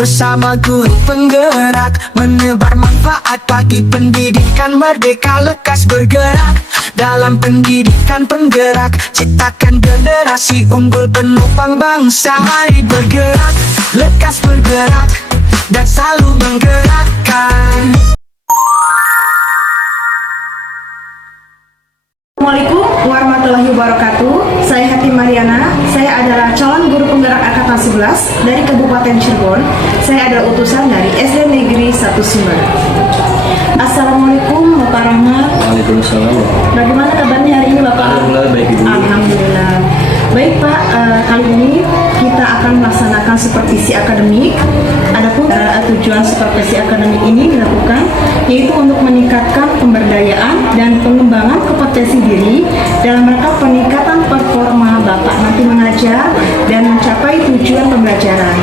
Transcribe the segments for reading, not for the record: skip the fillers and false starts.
bersama guru penggerak, menebar manfaat bagi pendidikan merdeka. Lekas bergerak dalam pendidikan penggerak, ciptakan generasi unggul penopang bangsa. Mari bergerak, lekas bergerak, dan selalu menggerakkan. Assalamualaikum warahmatullahi wabarakatuh. Saya Hati Mariana. Saya adalah calon guru penggerak angkatan 11 dari Kabupaten Cirebon. Saya adalah utusan dari SD Negeri 1 Sumber. Assalamualaikum Bapak Rahmat. Waalaikumsalam. Bagaimana kabarnya hari ini Bapak? Alhamdulillah baik Ibu. Alhamdulillah. Baik Pak, kali ini kita akan melaksanakan supervisi akademik. Adapun tujuan supervisi akademik ini dilakukan yaitu untuk meningkatkan pemberdayaan dan pengembangan kompetensi diri dalam rangka peningkatan performa Bapak nanti mengajar dan mencapai tujuan pembelajaran.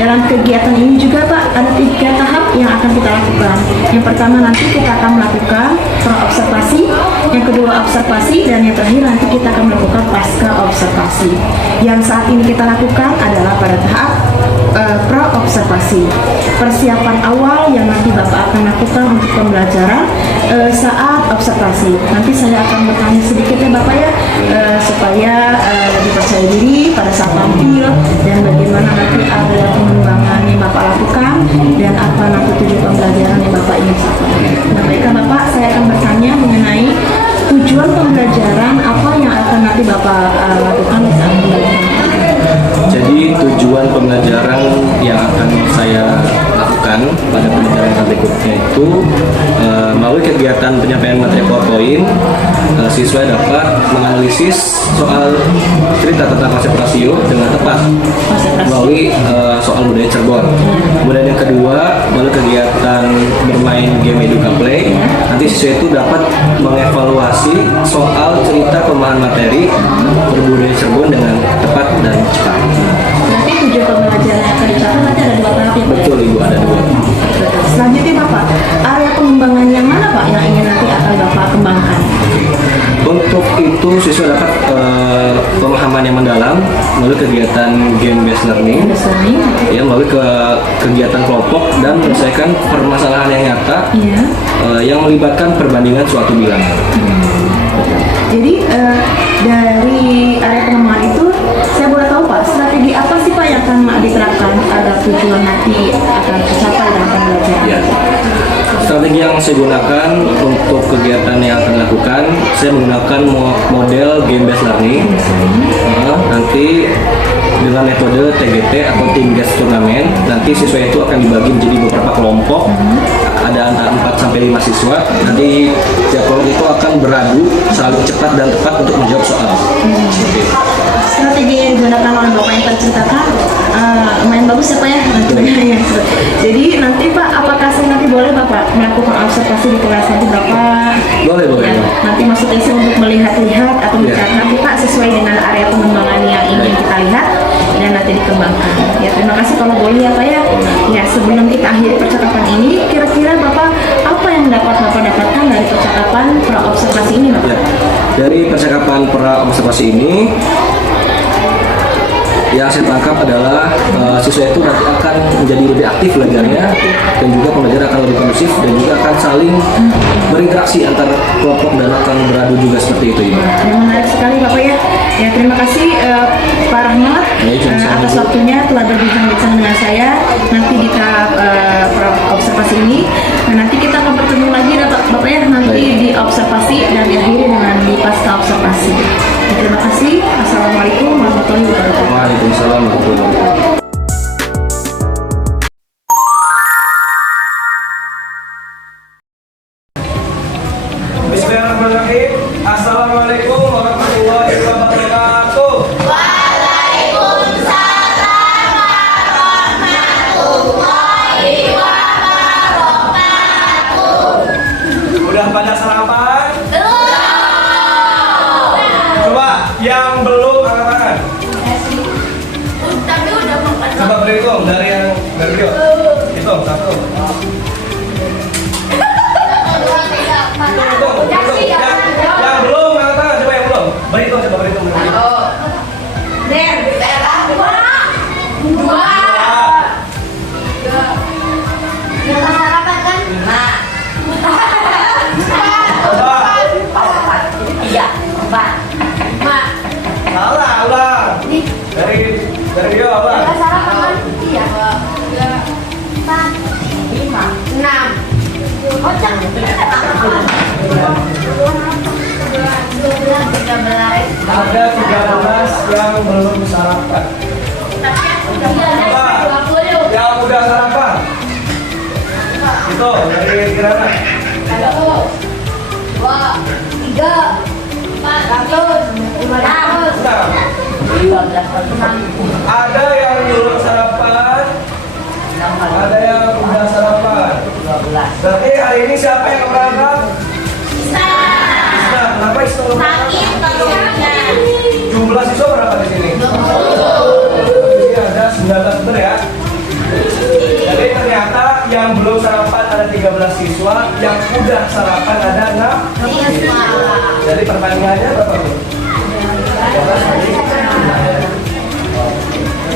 Dalam kegiatan ini juga Pak ada 3 tahap yang akan kita lakukan. Yang pertama nanti kita akan melakukan pra-observasi, yang kedua observasi, dan yang terakhir nanti kita akan melakukan pasca observasi. Yang saat ini kita lakukan adalah pada tahap pra-observasi, persiapan awal yang nanti Bapak akan lakukan untuk pembelajaran saat observasi. Nanti saya akan bertanya sedikit ya Bapak ya, supaya lebih percaya diri pada saat tampil, dan bagaimana nanti area pengembangan yang Bapak lakukan dan apa nanti tujuan pembelajaran yang Bapak ingin capai. Nah baiklah Bapak, saya akan bertanya mengenai tujuan pembelajaran apa yang akan nanti Bapak lakukan saat pembelajaran. Jadi tujuan pembelajaran yang akan saya lakukan pada pembelajaran berikutnya itu melalui kegiatan penyampaian materi PowerPoint, siswa dapat menganalisis soal cerita tentang konsep rasio dengan tepat melalui soal budaya Cirebon. Kemudian yang kedua, melalui kegiatan bermain game Educa Play, nanti siswa itu dapat mengevaluasi soal cerita pemahaman materi berbudaya Cirebon dengan tepat dan cepat. Nanti tujuan pembelajaran yang akan dicapai nanti ada 2 tahap ya Pak? Betul Ibu, ada 2. Selanjutnya Bapak, area pengembangan yang mana Pak yang ingin nanti akan Bapak kembangkan? Untuk itu siswa dapat pemahaman yang mendalam melalui kegiatan game based learning, ya, melalui kegiatan kelompok dan menyelesaikan permasalahan yang nyata yang melibatkan perbandingan suatu bilangan. Jadi dari area pengembangan itu saya boleh tahu Pak, strategi apa sih Pak yang akan diterapkan agar tujuan nanti akan tercapai dalam pembelajaran? Ya. Strategi yang saya gunakan untuk kegiatan yang akan dilakukan, saya menggunakan model game based learning. Nanti dengan metode TGT atau Team Gas Turnamen, nanti siswa itu akan dibagi menjadi beberapa kelompok. Ada antara 4 sampai 5 siswa. Nanti tiap kelompok itu akan beradu saling cepat dan tepat untuk menjawab soal. Strategi yang digunakan oleh Bapak yang terceritakan lumayan bagus ya Pak ya. Jadi nanti Pak, apakah saya nanti boleh Bapak melakukan observasi di kelas nanti Bapak? Boleh. Ya, nanti maksudnya sih untuk melihat-lihat atau mencatat Pak sesuai dengan area pengembangan yang ingin kita lihat dan nanti dikembangkan. Ya terima kasih kalau boleh ya Pak ya. Ya sebelum kita akhiri percakapan ini, kira-kira Bapak apa yang dapat Bapak dapatkan dari percakapan pra-observasi ini Bapak? Ya, dari percakapan pra-observasi ini yang saya tangkap adalah siswa itu nanti akan menjadi lebih aktif belajarnya, dan juga pembelajaran akan lebih kondusif, dan juga akan saling berinteraksi antar kelompok dan akan beradu juga seperti itu. Ya, menarik sekali Bapak ya. Ya terima kasih Pak Rahmat atas waktunya telah berbincang-bincang dengan saya nanti di tahap observasi ini. Nah, nanti kita akan bertemu lagi Bapak ya nanti di observasi dan diakhiri dengan di pasca observasi. Ya, terima kasih. Assalamualaikum warahmatullahi wabarakatuh. Waalaikumsalam warahmatullahi wabarakatuh. Bismillahirrahmanirrahim. Assalamualaikum warahmatullahi wabarakatuh. Udah pada sarapan? Coba yang belum angkat tangan. Tapi udah makan. Coba berhitung dari yang berhitung. Hitung 1. Yang belum angkat tangan, coba yang belum. Berhitung, coba berhitung. Der, dua. Empat. Lima. Salah, ulang. Dari dia ulang. Enggak salah kan? Iya. Dua, empat, lima, enam. Kocak. 13. Ada 13 yang belum sarapan. Apa? Yang udah sarapan? Itu dari Kirana. 1, 2, 3, 400, 500. Nah, 12, ada yang belum sarapan, ada yang udah sarapan. Berarti hari ini siapa yang berangkat? Nah, kenapa istilah jumlah siswa berapa di sini? Di sini ada 19 benar ya. Jadi ternyata yang belum sarapan ada 13 siswa, yang udah sarapan ada 6 siswa. Jadi perbandingannya berapa?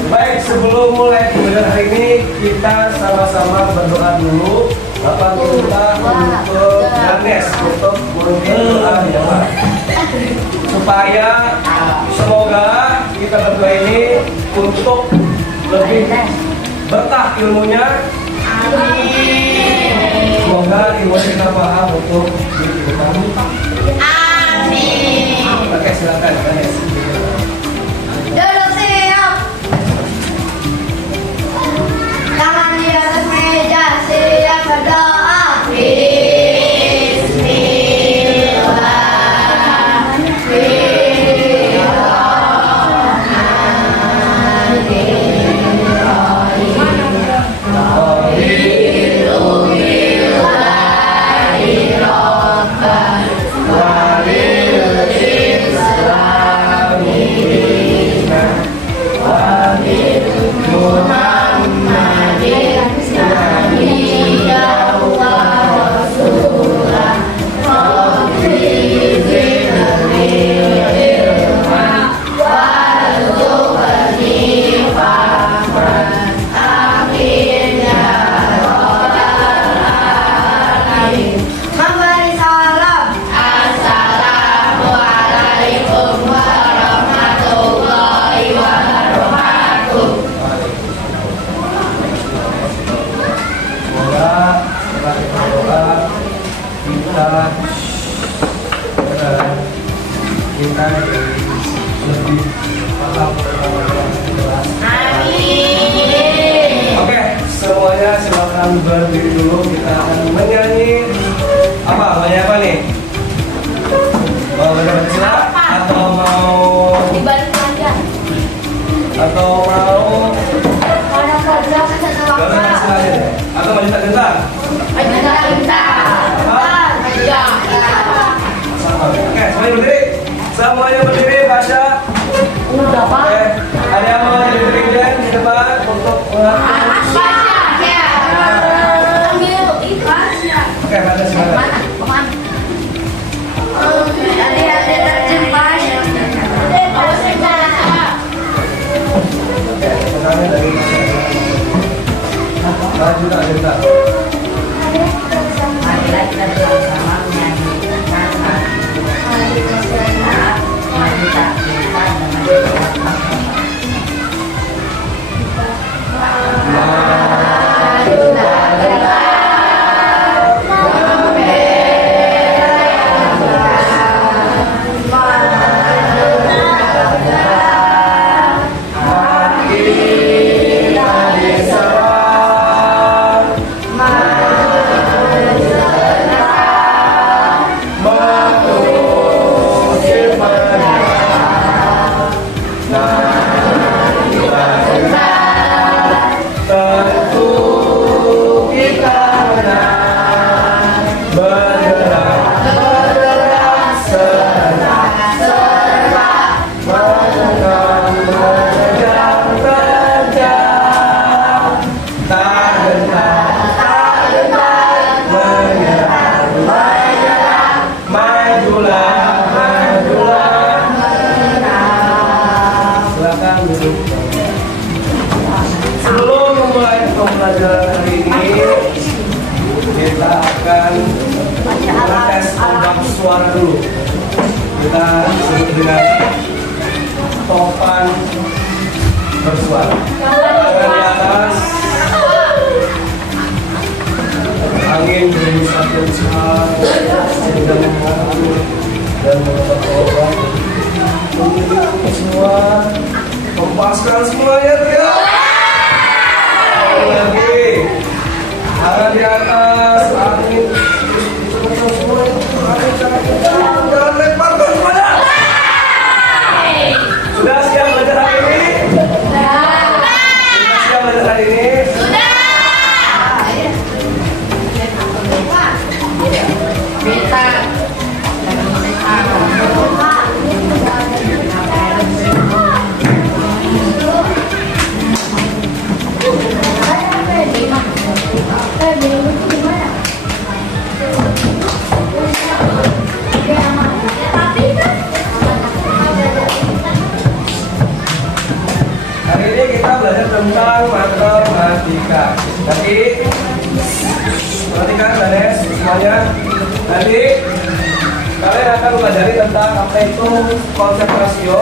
Baik, sebelum mulai pembelajaran hari ini kita sama-sama berdoa dulu. Bapak kita untuk Ganes, untuk guru doa ya Pak. Supaya semoga kita berdua ini untuk lebih berkah ilmunya. Semoga ilmu kita paham untuk kita. Oke, silakan Ganes. duduk siap. Tangan di atas meja, siap berdoa. Memberi salam. Assalamualaikum warahmatullahi wabarakatuh. Semoga setelah kita doa kita kita lebih paham tentang jelas. Oke, semuanya silakan berdiri dulu. Kita akan menyanyi apa? Menyanyi apa nih? Mau berbaca atau mau Dibalik aja. atau mau Mana kerja setelah berbaca aja deh? Atau mau minta bentar? Oke, semuanya berdiri. Semuanya berdiri, Basya. Udah Pak. Oke, ada yang mau jadi dirijen di depan untuk mengatur? Oke, ada silakan. Oke, sebenarnya dari maju tak ada tak. Marilah kita bersama menyanyikan mari bersemangat, mari tak lupa dengan dengan topan bersuara. Tangan di atas. Angin berhembus kencang sehingga mengalir dan mendapat obat. Mengikuti semua, lepaskan semuanya dia. Lagi, tangan di atas, angin dicepatkan semuanya. Angin sangat kencang, jangan lemparkan semuanya. Sudah siap belajar hari ini? Sudah siap belajar hari ini? Hari ini kita belajar tentang matematika. Nanti perhatikan Danes semuanya. Nanti kalian akan mempelajari tentang apa itu konsep rasio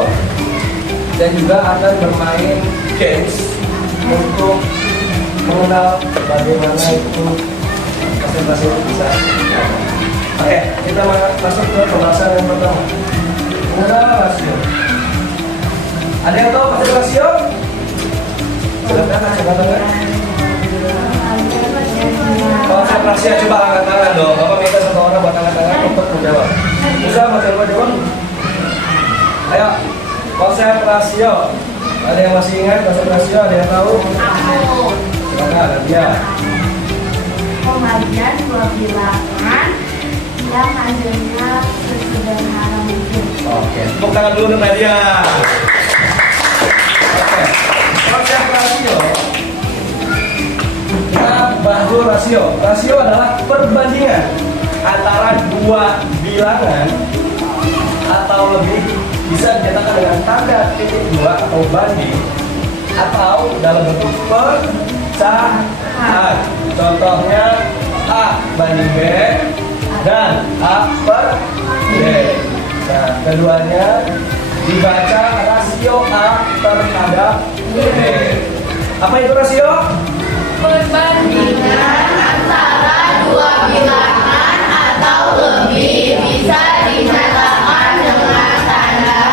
dan juga akan bermain games untuk mengenal bagaimana itu konsep rasio bisa. Oke, kita masuk ke pembahasan yang pertama. Mengenal rasio. Ada yang tahu konsep rasio? Silakan angkat tangan. Konsep rasio coba angkat tangan dong. Bapak minta satu orang buat angkat tangan untuk menjawab. Bisa menjawab jawab? Ayo, konsep rasio. Ada yang masih ingat konsep rasio? Ada yang tahu? Silakan, Nadia. Pembagian dua bilangan yang hasilnya sesederhana mungkin. Oke, tepuk tangan dulu untuk Nadia. Oke, konsep rasio. Kita bahas dulu rasio. Rasio adalah perbandingan antara dua bilangan atau lebih, bisa dinyatakan dengan tanda titik dua atau banding, atau dalam bentuk pecahan. Contohnya A banding B dan A per B. Nah, keduanya dibaca rasio A terhadap B. Apa itu rasio? Perbandingan antara dua bilangan atau lebih bisa dinyatakan dengan tanda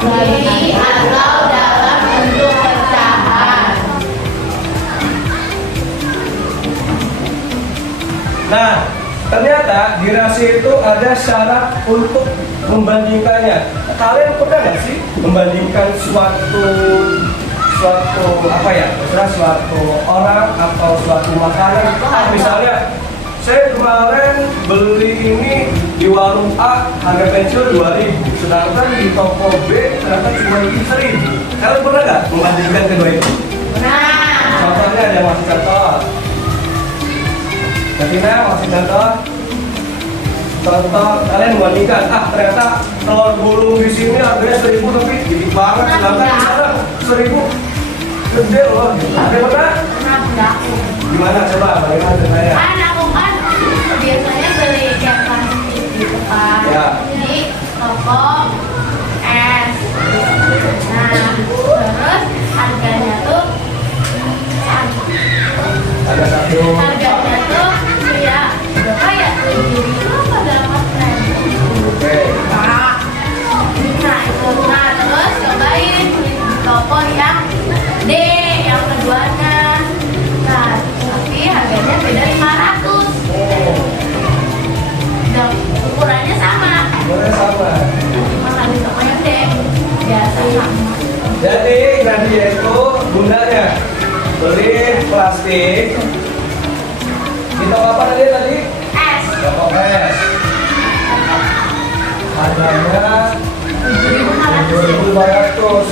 banding atau dalam bentuk pecahan. Nah, ternyata di rasio itu ada syarat untuk membandingkannya. Kalian pernah nggak sih membandingkan suatu apa ya? Misalnya suatu orang atau suatu makanan. Misalnya, saya kemarin beli ini di warung A harga pensil 2.000, sedangkan di toko B ternyata cuma 1.000. Kalian pernah nggak membandingkan kedua itu? Nah, Contohnya ada yang masih contoh. Katina masih contoh. Contoh kalian membandingkan, ternyata telur gulung di sini harganya 1.000 tapi gede banget, sedangkan di sana 1.000 gede loh. Ada pernah? pernah berlaku. Gimana coba? Bagaimana ceritanya? Aku kan biasanya beli kayak plastik gitu kan. Ya. Di toko es. Nah, terus harganya tuh Ada satu. harganya tuh ya kayak 7.000 apa 8.000. Oke. Nah itu, nah terus cobain di toko yang D, yang keduanya. Nah, tapi harganya beda 500. Dan ukurannya sama. Boleh sama. Malah di toko yang D biasa sama. Jadi Nadia itu bundanya beli plastik. Di toko apa tadi? S Toko es. Harganya 7.500.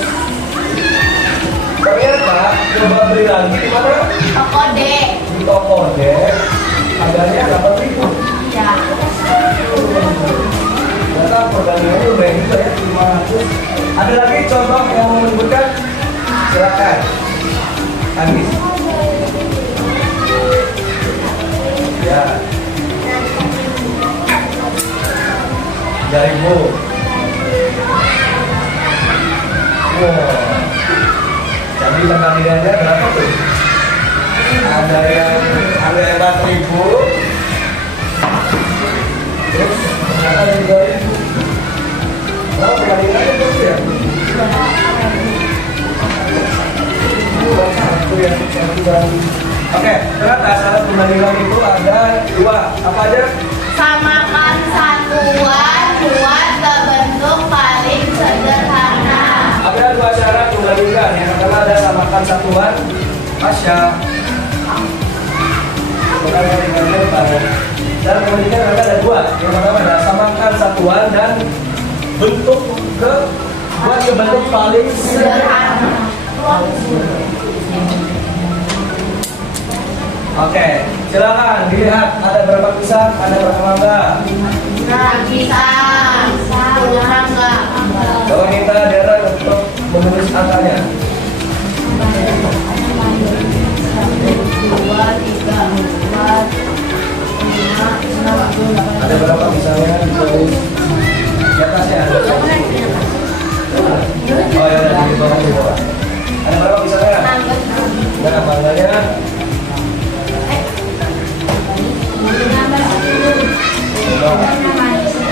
Ternyata coba beli lagi di mana? toko D. Di toko D. Harganya 8.000. Ya. Ternyata perbandingannya lumayan juga ya, 500. Ada lagi contoh yang mau menyebutkan? Silakan. Anis. Ya. 3.000. Jadi perbandingannya berapa tuh? Ada yang 4.000. Terus ada yang 2.000. Oh, perbandingannya bagus ya? Oke, ternyata syarat perbandingan itu ada 2. Apa aja? Samakan satuan buat bentuk paling sederhana. Ada 2 syarat membandingkan. Yang pertama ada samakan satuan. Pasya. Dan membandingkan ada 2. Yang pertama ada samakan satuan dan bentuk buat bentuk paling sederhana. Oke, silakan dilihat ada berapa pisang, ada berapa mangga. Pisang, mangga. Coba kita derek untuk menulis angkanya. 2, 3, 4, 5, 6, 7, 8. Ada berapa pisangnya? Ditulis di atasnya. Oh ya, di bawah. Ada berapa pisangnya? Nah, mangganya.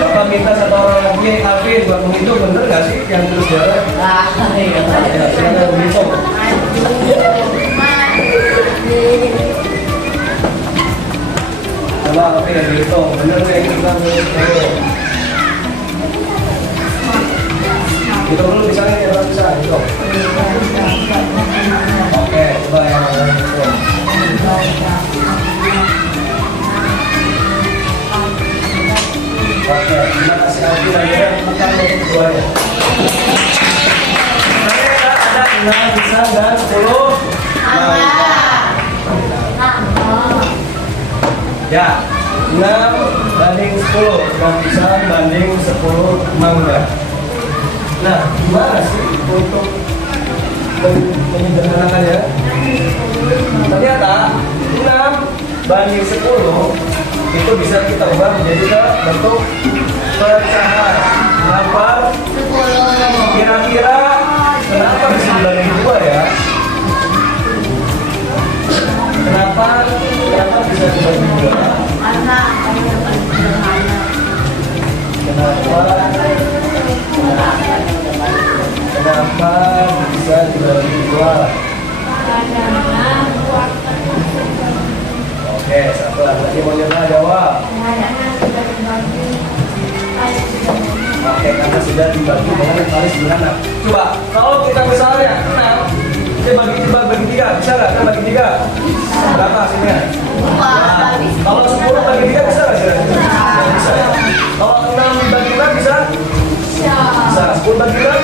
Bapak minta 1 orang lagi, Alvin, buat menghitung, bener gak sih yang terus jalan? Ya, silakan menghitung. Coba Alvin yang dihitung, bener gak ini kita menghitung? Hitung dulu misalnya, ya bisa, hitung. Oke, coba yang hitung. Oke, terima kasih Alfi dan juga teman untuk keduanya. Ada 6 pisang dan 10 mangga. Ya, 6 banding 10, 6 pisang banding 10 mangga. Nah, gimana sih untuk menyederhanakannya? Ternyata 6 banding 10 itu bisa kita ubah menjadi bentuk pecahan. Kenapa? 10. Kira-kira kenapa bisa dibagi 2 ya? Kenapa bisa dibagi 2? Karena yang paling sederhana. Kenapa bisa dibagi 2? Oke, satu lagi mau nyoba jawab. Oke, karena sudah dibagi dengan yang paling sederhana. Coba, kalau kita misalnya 6, kita bagi 3, bisa nggak? Kita bagi 3. Berapa hasilnya? Nah, kalau 10 bagi 3 bisa nggak? Bisa. Kalau 6 bagi 5 bisa? Bisa. 10 bagi 6?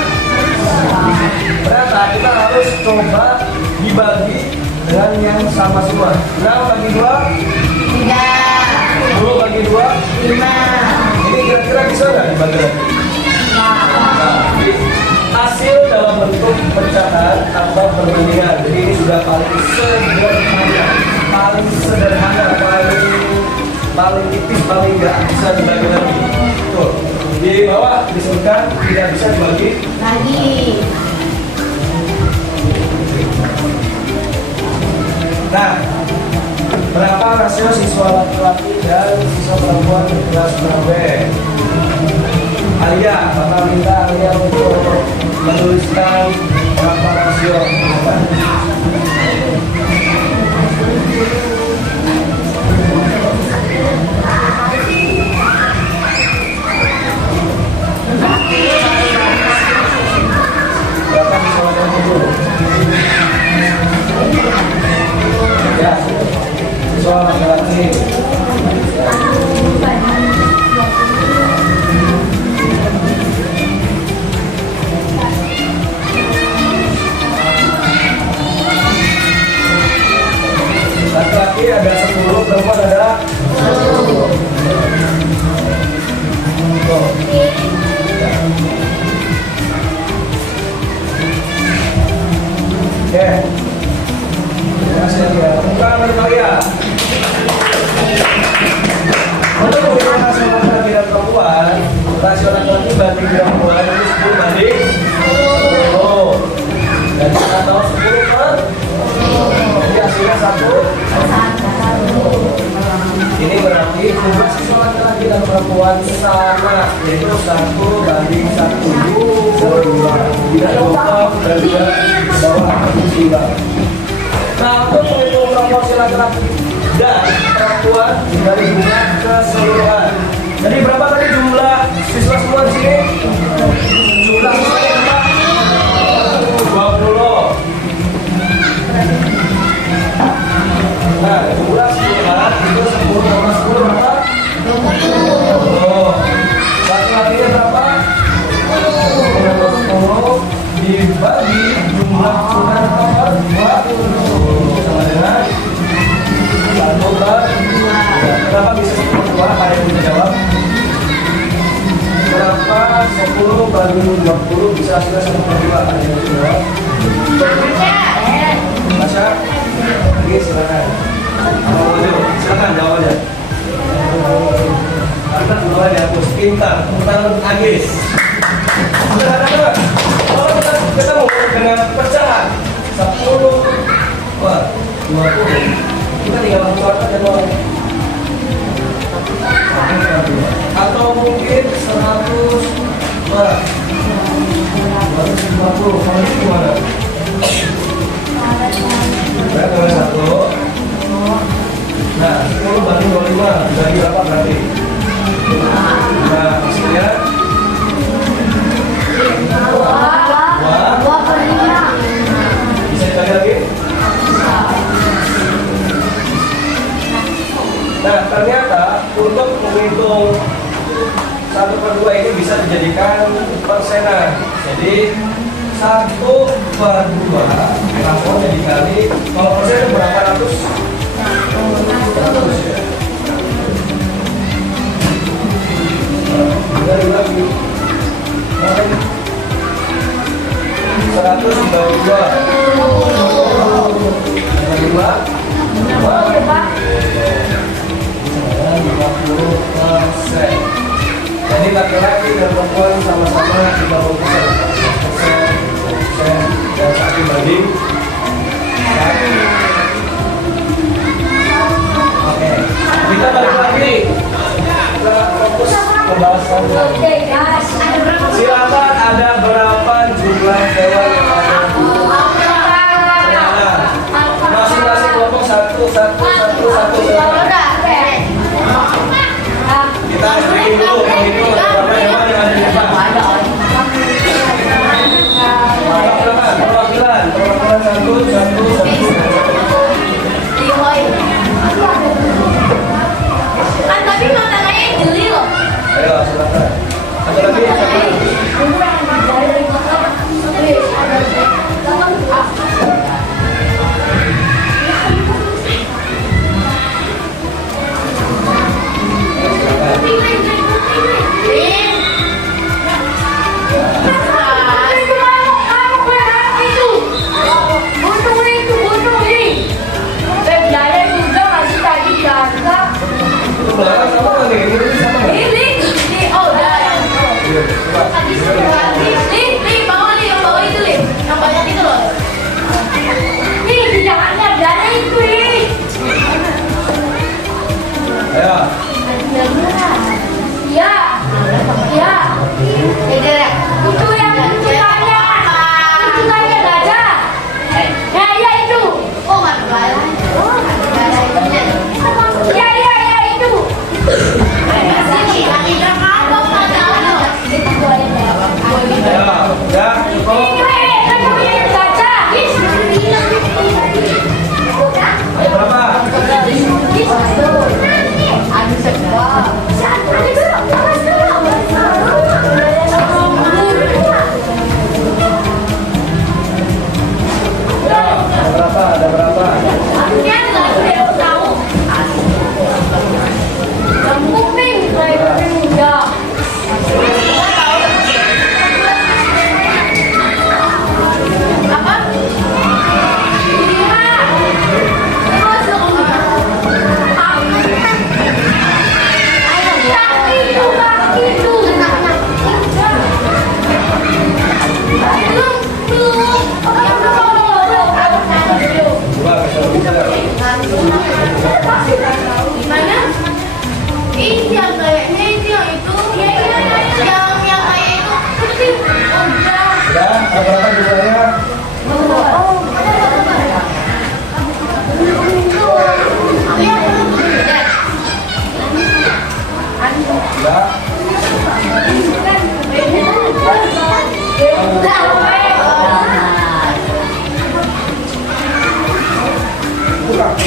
Ternyata kita harus coba dibagi dengan yang sama semua. 6 bagi 2? 3. 10 bagi 2? 5. Ini kira-kira bisa nggak dibagi lagi? Nah, hasil dalam bentuk pecahan atau perbandingan. Jadi ini sudah paling sederhana, paling tipis, paling nggak bisa dibagi lagi. Tuh, di bawah disebutkan tidak bisa dibagi Lagi. Nah, berapa rasio siswa laki-laki dan siswa perempuan di kelas 6B? Alia, Bapak minta Alia untuk menuliskan berapa rasio. Berapa siswa dulu? Ya, siswa laki-laki. Laki-laki ada 10, perempuan ada 10. Tuh. Oke. Terima kasih ya. Bukan Maria. Untuk memberikan hasil laki-laki dan perempuan, rasio laki-laki banding perempuan itu 10 banding 10. yaitu 1:1. Tidak cukup dan juga bawah seimbang. Nah, untuk menghitung proporsi laki-laki dan perempuan dari jumlah keseluruhan. Jadi berapa tadi jumlah siswa semua di sini? Jumlah siswanya berapa? 20. Nah, jumlah keseluruhan itu 10 tambah 10 berapa? 20. Laki-lakinya berapa? 10 dibagi jumlah keseluruhan berapa? 20 sama dengan 1/2. Kenapa bisa 10/2? Ada yang bisa jawab? Kenapa 10 bagi 20 bisa hasilnya 1/2? Ada yang bisa jawab? Masya? Oke, silakan. Silakan jawab aja. Karena dulu aja harus pintar, tangan Agis. Sederhana, kalau kita ketemu dengan pecahan 10, 20, kita tinggal mengeluarkan jadwal. Atau mungkin 100, 250, kalau ini gimana? Berapa kali 1? Nah, 10 bagi 25 bagi berapa berarti? Nah, hasilnya 2/5. Bisa dibagi lagi? Nah, ternyata untuk menghitung 1/2 ini bisa dijadikan persenan. Jadi 1/2 langsung dikali, kalau persen itu berapa ratus? 100 ya. Dari lagi 100 dibagi 2 50%. Jadi laki-laki dan perempuan sama-sama 50%, dan 1/1. Oke, kita balik lagi ke fokus pembahasan. Silakan, ada berapa jumlah hewan yang ada? Masing-masing kelompok 1. Kita screening dulu, menghitung berapa hewan yang ada di depan. Perwakilan 1. Kan tadi makanannya jeli loh. Ayo silakan.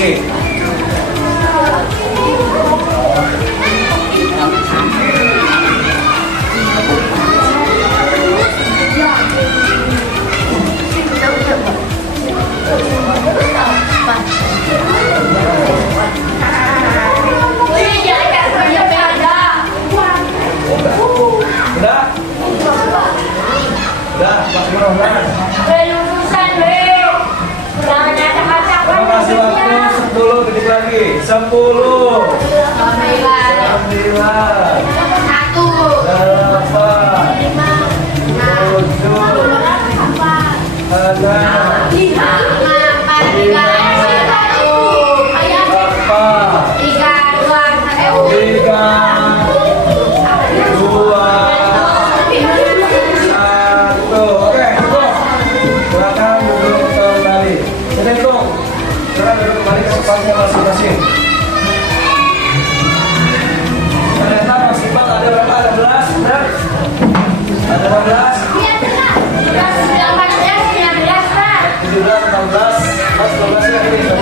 lagi. Udah? Udah, Pak Imam, udah. Kamu kasih waktu 10 detik lagi. 10 9 masing-masing. Ternyata Mas Iqbal ada berapa? Ada 11? Benar? Ada 12? 17, 16, Mas 12 ya ini 12.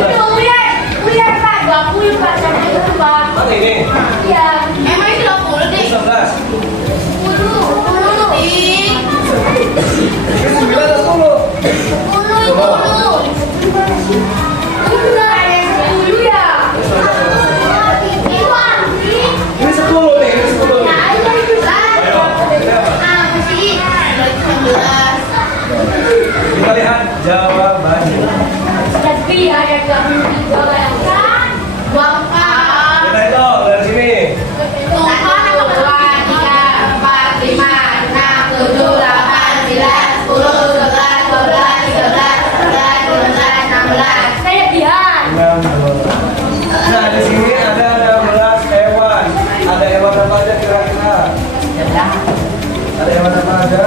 Mana ini? Emang itu 20 deh. 19. 10. Ini 9 atau 10? Ini 10 nih, ini 10 nih. Ayo, kita lihat jawabannya. Kita hitung dari sini. Nah, di sini ada 16 hewan. Ada hewan apa aja kira-kira? Ada hewan apa aja?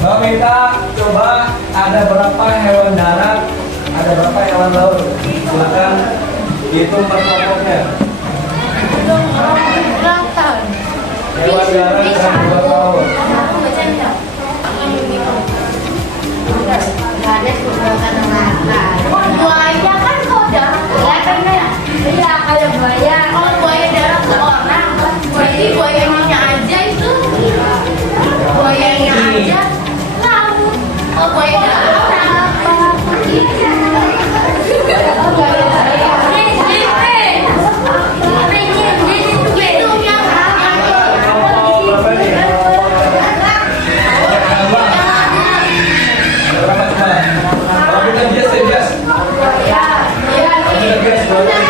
Bapak minta coba ada berapa hewan darat, ada berapa hewan laut. Silakan hitung per kelompoknya. Hewan darat dan hewan laut. Buaya kan kalau darat kelihatan ya. Iya, kalau buaya. Kalau buaya darat seorang, berarti buayanya aja itu. Buayanya aja laut. Oh, buaya darat. Berapa nih? Berapa coba? Kalau kita bias deh, bias. Kita bias berapa nih?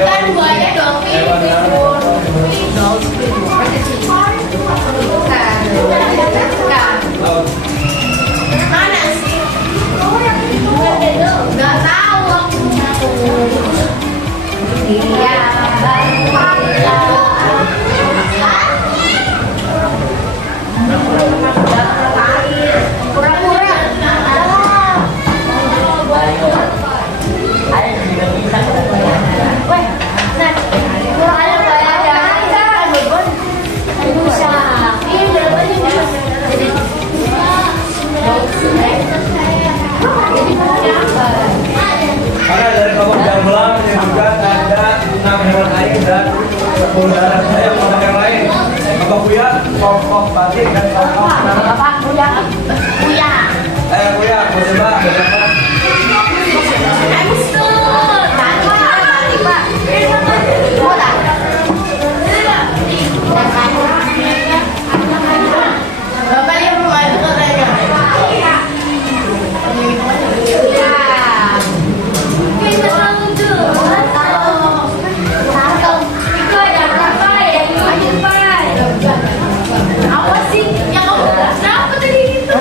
Kan buaya dong. Mana sih? Nggak tahu aku. Iya. Pura-pura. Weh, nah, kalau buaya darat bisa. Ini berapa Karena dari kelompok jamblang yang juga ada 6 hewan air dan 10 darat. Yang kelompok yang lain, kelompok Buya, kelompok Batik dan kelompok Buya. Buya, mau coba berapa? Bapak yang belum ada katanya. Apa sih yang kamu kenapa tadi itu?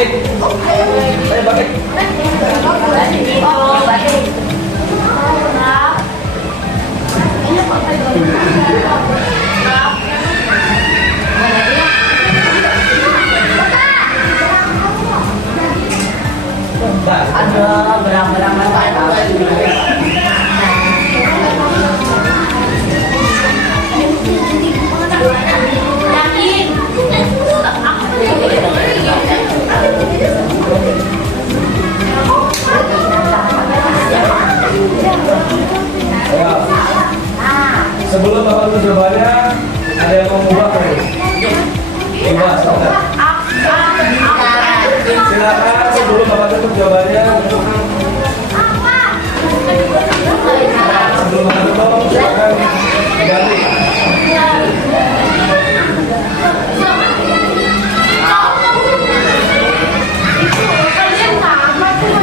Batik. Ayo batik. Oh, batik. Ada berang-berang Yakin? Ayo. Sebelum Bapak tutup jawabannya, ada yang mau mengubah kan? Coba, silakan sebelum Bapak tutup jawabannya. Sebelum Bapak tutup, silakan ganti. Kalian sama tuh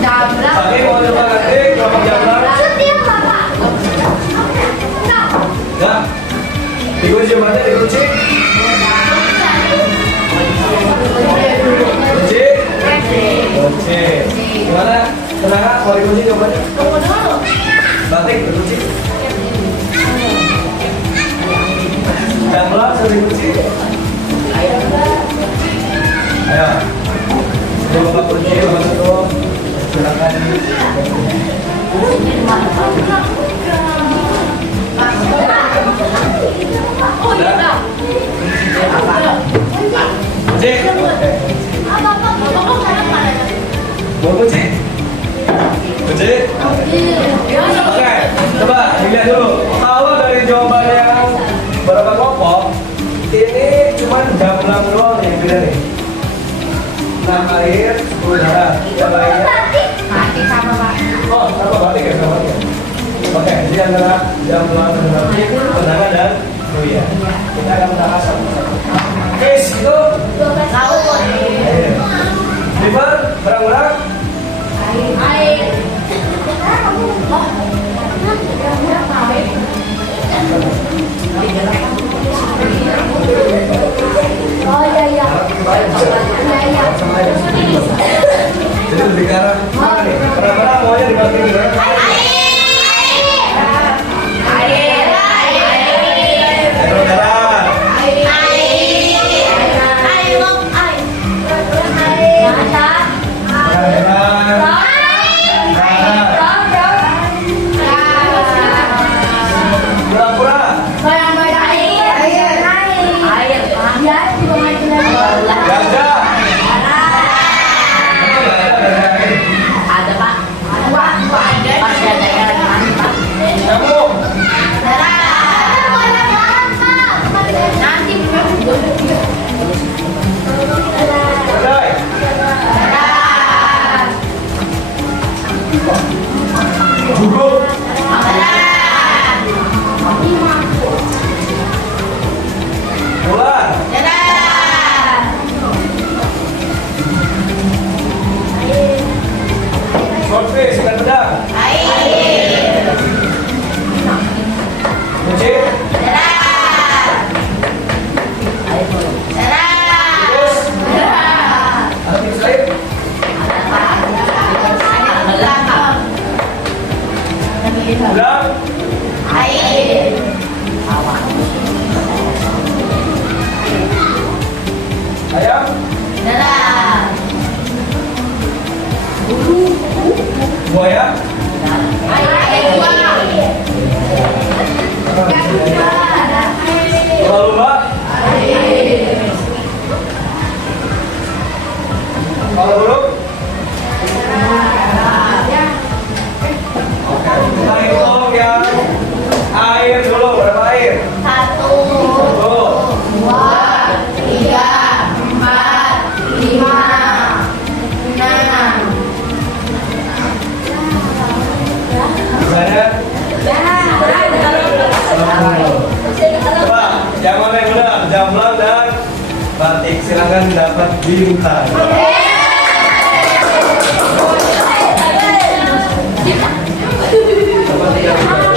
Dabrak. Tadi mau coba ganti, kelompok jamblang. Setiap bapak. Ya, dikunci jawabannya, dikunci. Kunci. Kunci. Gimana? Tenang, mau dikunci jawabannya? Tunggu dulu. Batik, dikunci. Jamblang, sudah dikunci. Ayo. Sebelum Bapak kunci, Bapak tutup. Silakan. Oh iya. Kunci. Bapak sekarang mana? Mau kunci? Kunci. Oke, coba dilihat dulu. Kalau dari jawaban yang berapa kelompok, ini cuma jamblang doang nih yang beda nih. 6 air, 10 darah. Yang lainnya, mati sama Pak. oh sama batik ya, sama batik. Oke, jadi antara jamblang dan batik, tenara dan ruya. Kita akan bahas satu-satu. Case itu, air. Liver, berang-berang. Air. Oh iya iya. Jadi lebih ke arah mana nih? Berang-berang maunya dibanting gimana? Berang-berang. Berang-berang. Pura-pura. Gajah. Ada Pak. Pas jadanya lagi mati Pak. Nyamuk. Nanti Badai. Gugup. Ular. Swordfish, ikan pedang. Kunci. Tikus. Ada tikus lain? Udang. Ayam. Buaya. Lumba-lumba. Kalau burung. Oke, kita hitung yang air dulu. Berapa air? 1, 1. 2, 3, 4, 5, 6. Gimana? Coba, yang mana yang benar? Jamblang dan batik. Silakan dapat bintang. Coba tiga bintang.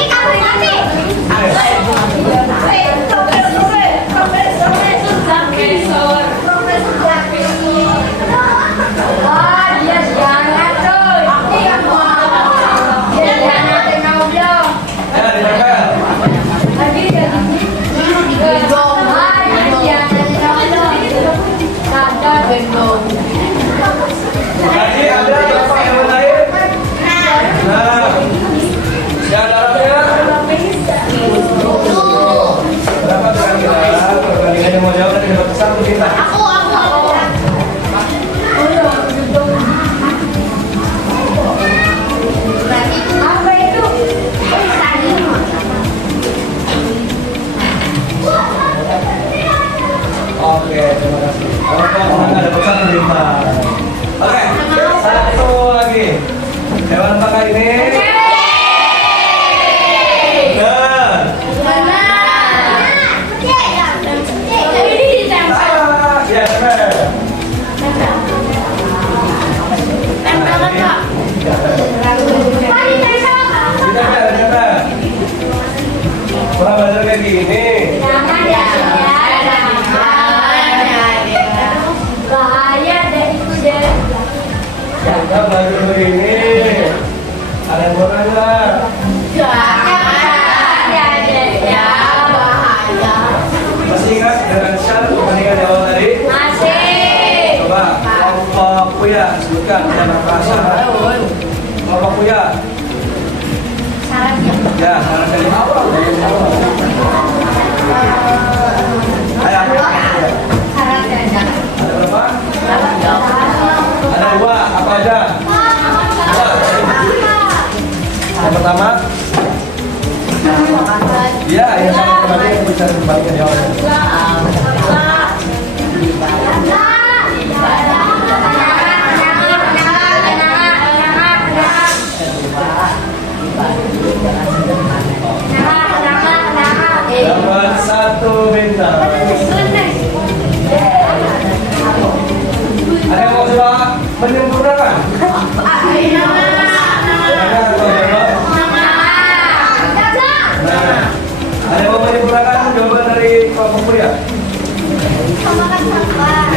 Kita belajar dulu ini. Ada yang mau nanya? Ya, bahaya. Masih ingat dengan syarat perbandingan di awal tadi? Masih. Coba kelompok Puya sebutkan dengan bahasa kelompok Puya. Syaratnya. Ya, syarat dari awal. Ayo, ayo. Syaratnya. Ada berapa? Ada dua. Apa aja? Yang pertama, ya, yang syarat perbandingan bicara perbandingan di awal. Dapat 1 bintang. Ada yang mau coba menyempurnakan? Ada yang mau menyempurnakan jawaban dari kelompok Puya?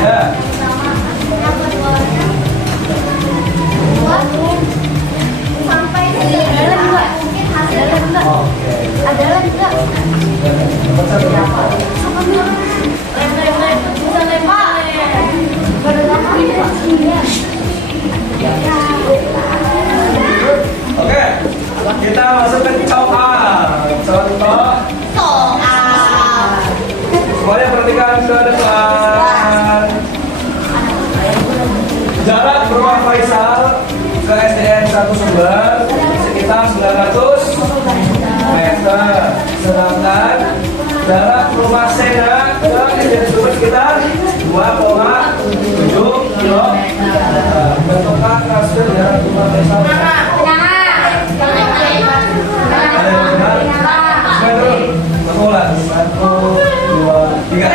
Ya. Sampai mungkin hasilnya enggak. Adalah enggak. Dapat 1 bintang. Bisa lempar. Oke, kita masuk ke soal. Contoh, semuanya perhatikan ke depan. Jarak rumah Faisal ke SDN 1 Sumber sekitar 900 meter. Sedangkan jarak rumah Sena ke SDN Sumber sekitar 2,7 kilometer. Bentukkan kasur jarak rumah Faisal. Ada yang benar? Semua dulu. Mengulang. 1, 2, 3.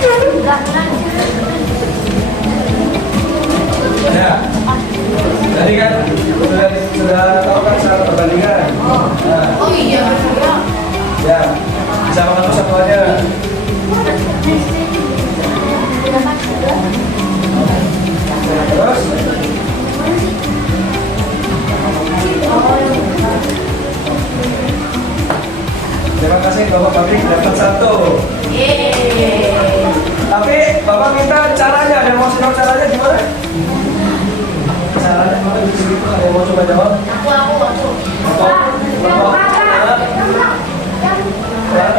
Silakan. Ya. Tadi kan sudah tahu kan syarat perbandingan. Nah, Oh iya, ya. Bisa mengatur satu aja. Terus. Terima kasih Bapak Pabrik dapat 1. Tapi Bapak minta caranya, ada yang mau tahu caranya gimana? Caranya gimana bisa gitu? Ada yang mau coba jawab? aku.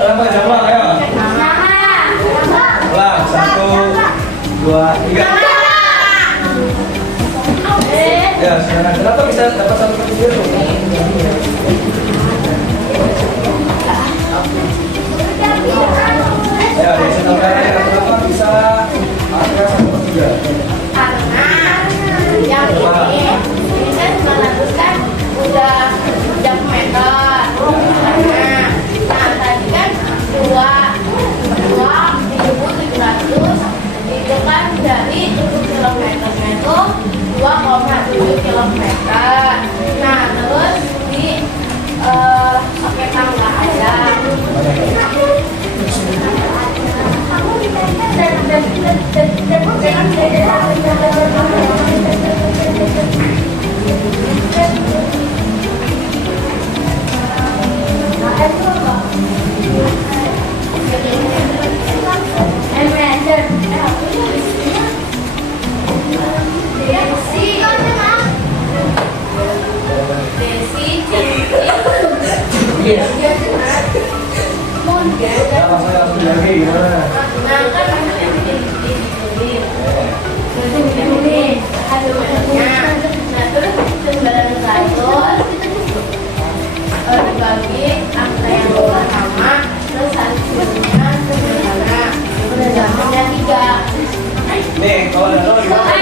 Lama jawab ya. Ulang 1, 2, 3. Ya, sekarang kenapa bisa dapat 1 per 3 tuh? Ya, di sini kenapa bisa angka 1 per 3? Karena yang ini kan 900 kan udah meter. Nah tadi kan 2.700 itu kan dari 7 kilometernya itu 2,7 kilometer. Nah terus di pakai tambah aja. Ya, langsung lagi gimana? Nah kan ini hasil meternya. Nah terus 900 dibagi angka yang pertama terus hasilnya sederhana udah dapatnya 3. Nih, kalau ada nol gimana?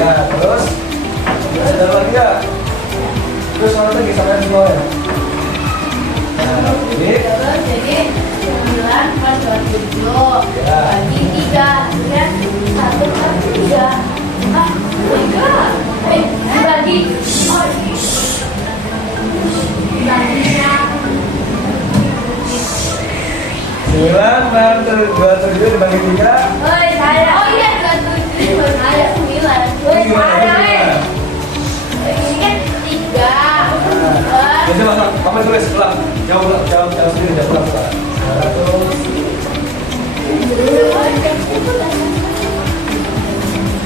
Ya, terus ada lagi nggak? Terus mana lagi sampai semua ya? Nah, ini Terus jadi 9 per 27 bagi 3 ya 1 per 3. Ah, enggak. Dibagi. Oh, baginya 9 per 27 bagi 3. Woi, saya. Oh iya, 27. Saya 9. Woi, saya. Ini kan 3. Jadi Papa tulis ulang. Jawab sendiri, jawab ulang. 100.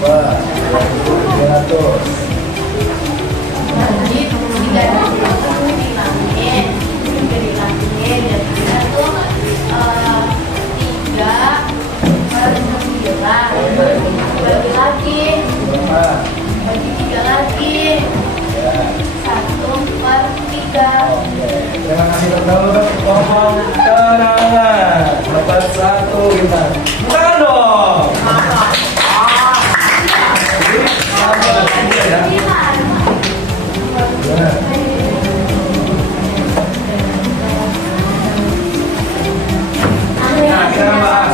Wah, 300. Jadi 3 dihilangin. 3 dihilangin. Dan kita tuh 3 per 9. Bagi lagi. Bagi 3 lagi. 1 per 3. Terima kasih teman-teman untuk ngomong kenangan. Dapat 1 bintang. Bukan dong. Jadi, ya. Nah, kita akan bahas.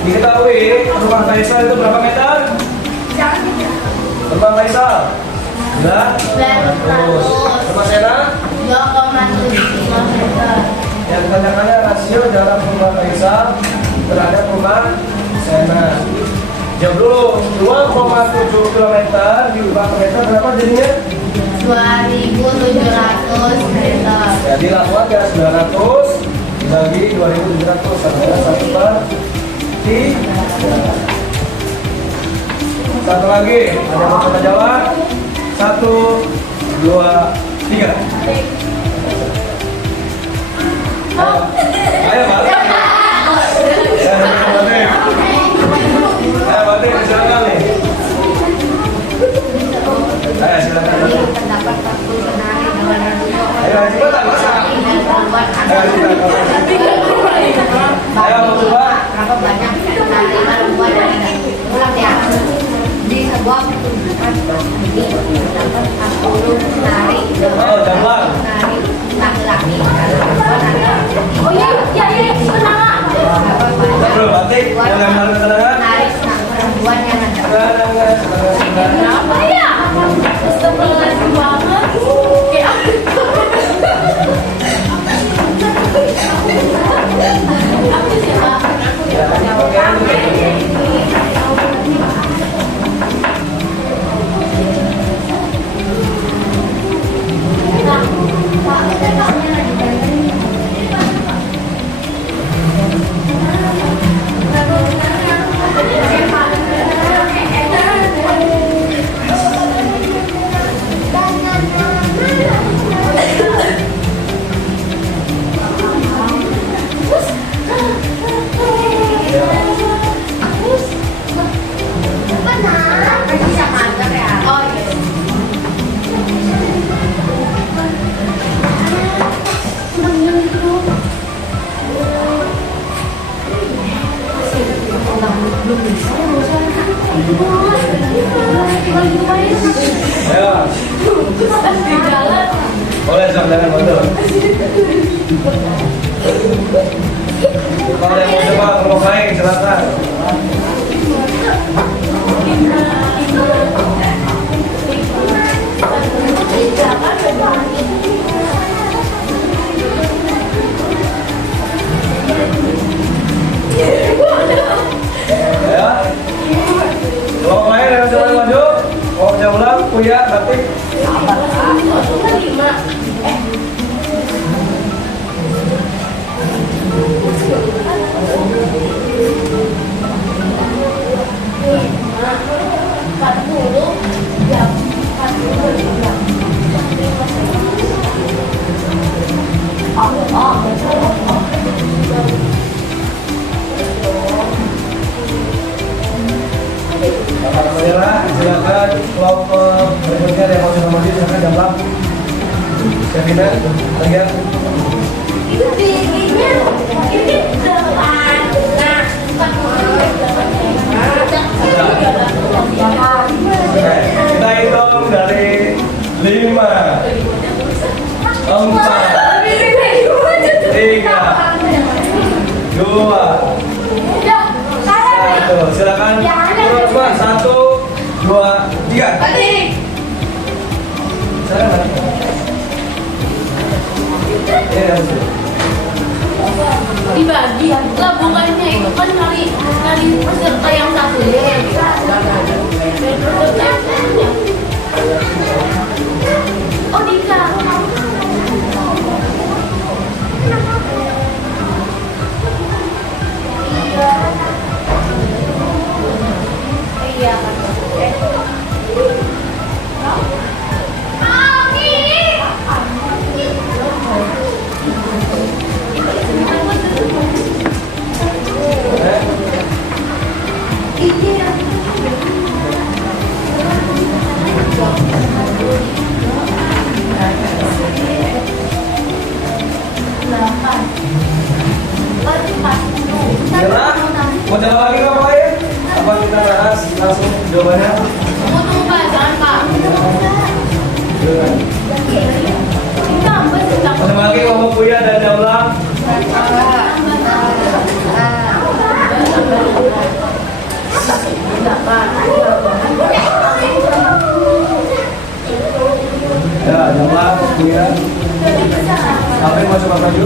Diketahui rumah Faisal itu berapa meter? Rumah Faisal 900. Rumah Sena? 2,75 meter. Yang ditanyakannya rasio dalam rumah Faisal terhadap rumah Sena. Jawab dulu, 2,7 km diubah ke meter berapa jadinya? 2.700 meter. Jadi lakukan ya 900 dibagi 2.700 sama dengan 1 per 3. Satu lagi, ada yang mau kita jawab? 1, 2, 3. Ayo balik. Ayo balik, silakan nih. Ayo silakan. Terdapat 40 penari dengan Ayo cepetan masa. Ayo cepetan. Ayo mau coba. berapa banyak penari perempuan dan laki-laki? Ulang ya. Di sebuah pertunjukan ini terdapat 40 penari Oh, jamblang. penari laki-laki dan perempuan ada. Oh iya, tenang. Berapa banyak Bro, batik yang harus ketenangan. penari perempuan yang ada? Tenang. Berapa ya? Astagfirullahaladzim banget. Aku siapa? Oh iya. Ayo. Boleh jangan betul. Kalau yang mau coba kelompok lain silakan. Ya. Kelompok lain yang silakan maju. Mau jam ulang, kuya, batik. Bapak menyerah, silakan kelompok berikutnya yang mau sudah maju silakan jamblang. Kevin, bagian. Itu tingginya ini 8. Nah, Oke, kita hitung dari 5, 4, 3, 2, 1. Silakan turun semua. 1, 2, 3. Silakan. Ini harus. dibagi lah bukannya itu kan kali langsung jawabannya. Tunggu Pak, jangan Pak. Masih lagi ngomong Buya dan Jamlang. Ya, Jamlang, Buya. Apa yang mau coba maju?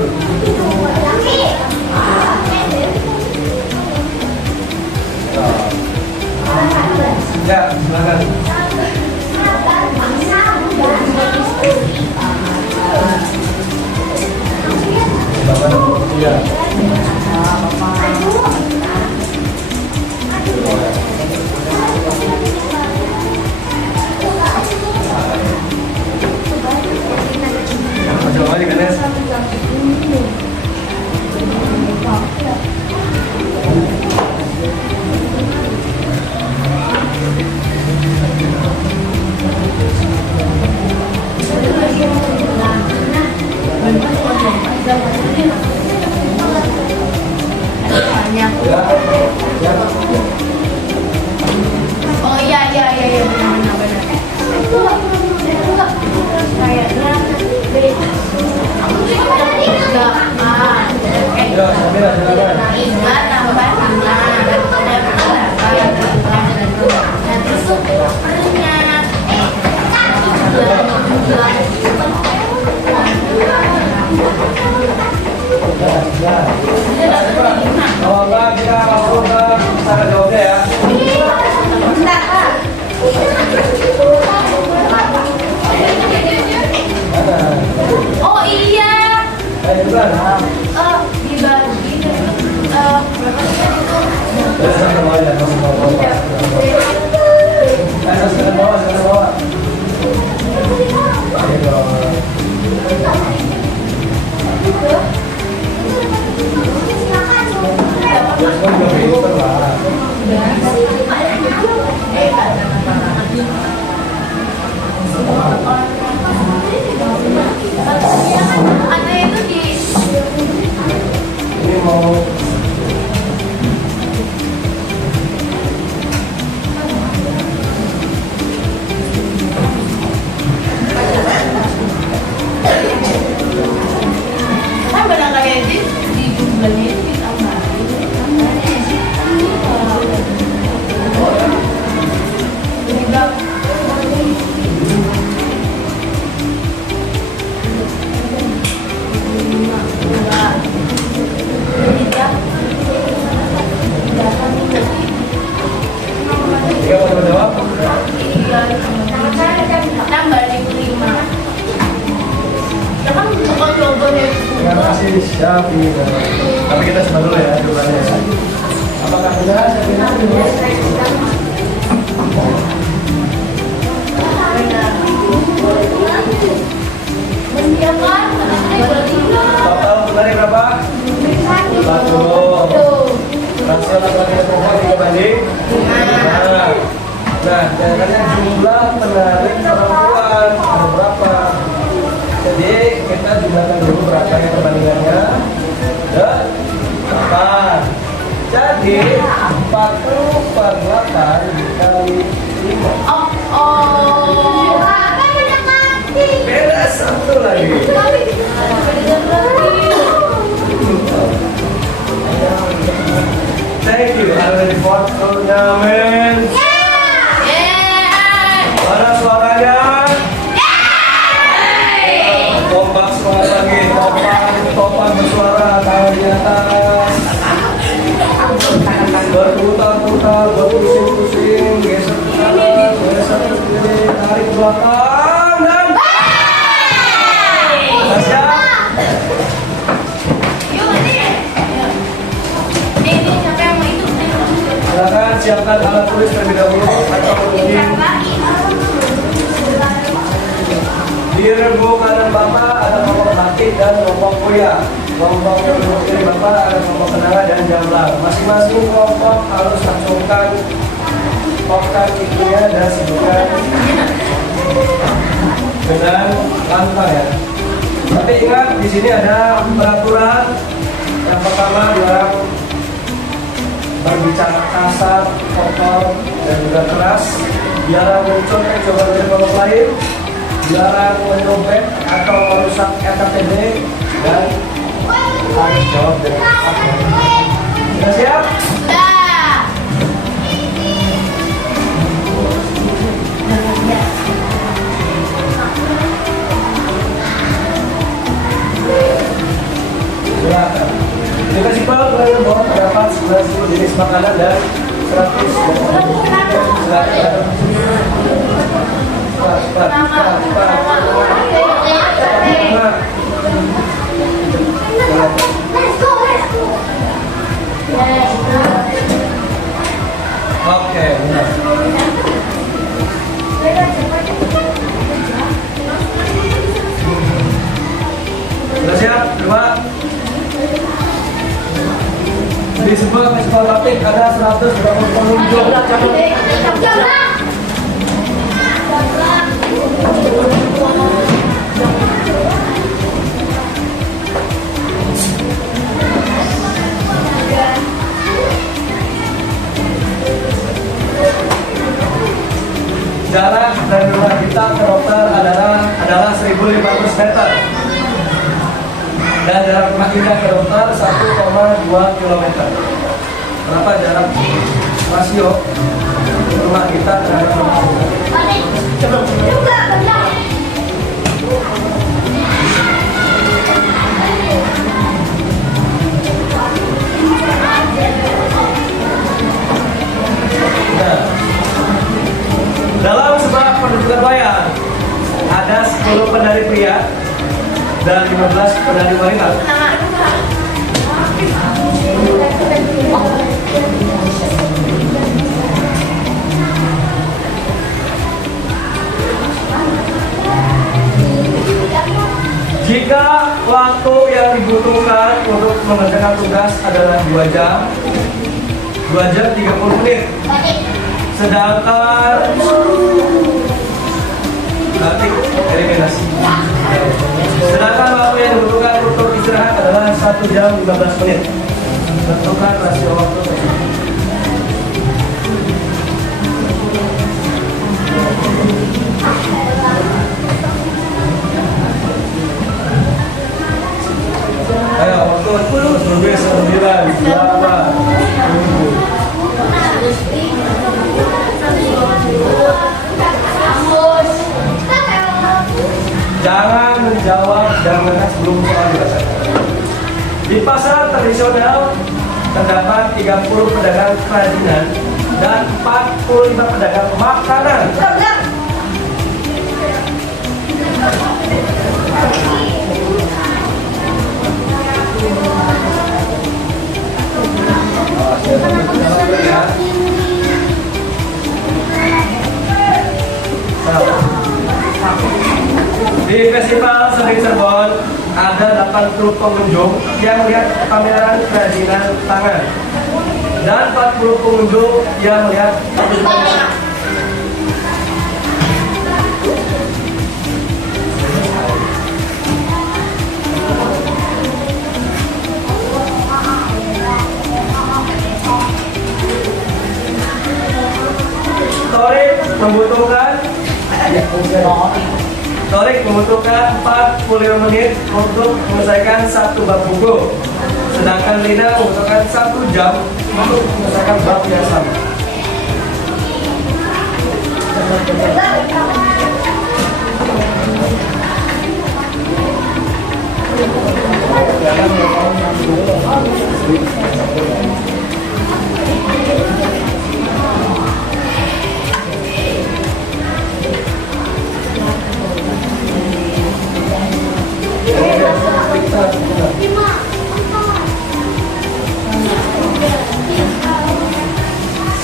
Ya, silakan. Bapak dan Bu Buya. Coba lagi Ganes. Ya. Oh iya benar. Kayaknya Ya, Samira, silakan. Ingat tambah nanti supernya Kalau enggak kita langsung ke cara jawabnya ya. Oh iya, Bukan. dibagi berapa sih itu? Silakan bawa ya, langsung bawa. Silakan bawa. Ada itu di Ini mau kan barang kayak di jumlahnya itu ditambah. tiga mau jawab. Tambah 5. Ya kan bukan jawabannya. Terima kasih Syafi. Tapi kita simpan dulu ya jawabannya ya. Apakah benar Syafi? Total benar berapa? 40. Rasio laki-laki dan perempuan 3 banding. Nah, jangannya jumlah penarik perempuan ada berapa? Jadi kita jumlahkan dulu berapa yang perbandingannya. 8. Jadi 40 per 8 dikali 5. Beda satu lagi. Thank you. Are ready for tournament? Mana suaranya? Kompak suara lagi. Topan bersuara. Tangan di atas. Berputar-putar, berpusing-pusing, geser ke kanan, geser ke kiri, tarik ke belakang dan siap. Silakan siapkan alat tulis terlebih dahulu atau kemudian di regu kanan Bapak ada kelompok batik dan kelompok Buya. Kelompok kiri Bapak ada kelompok kenanga dan Jamlang. Masing-masing kelompok harus langsungkan poktan ikunya dan sebutkan dengan lantang ya. Tapi ingat di sini ada peraturan. Yang pertama dilarang berbicara kasar, kotor, dan juga keras, dilarang mencontek jabatan dari kelompok lain, dilarang menyobek atau merusak RKPD, dan tanggung jawab dengan haknya. Sudah siap? Dah. Silakan. Jika simpel, kalian bahwa terdapat 11 jenis makanan dan 100 Oke, benar. Sudah siap? Coba. Di sebuah festival batik ada 120 pengunjung. Jarak dari rumah kita ke dokter adalah 1.500 meter. Dan jarak rumah kita ke dokter 1,2 km. Berapa jarak rasio rumah kita terhadap rumah kita? Nah, dalam sebuah pertunjukan wayang ada 10 penari pria dan 15 penari wanita. Jika waktu yang dibutuhkan untuk mengerjakan tugas adalah 2 jam 30 menit. Sedangkan batik eliminasi. Sedangkan waktu yang dibutuhkan untuk istirahat adalah 1 jam 15 menit. Tentukan rasio waktu tersebut. Ayo, waktu 9, 8, 7. Jangan menjawab dengan sebelum soal dirasakan. Di pasar tradisional terdapat 30 pedagang kerajinan dan 45 pedagang makanan. Di Festival Seni Cirebon ada 80 pengunjung yang melihat pameran kerajinan tangan dan 40 pengunjung yang melihat Torik membutuhkan 45 menit untuk menyelesaikan satu bab buku. Sedangkan Lina membutuhkan 1 jam untuk menyelesaikan bab yang sama.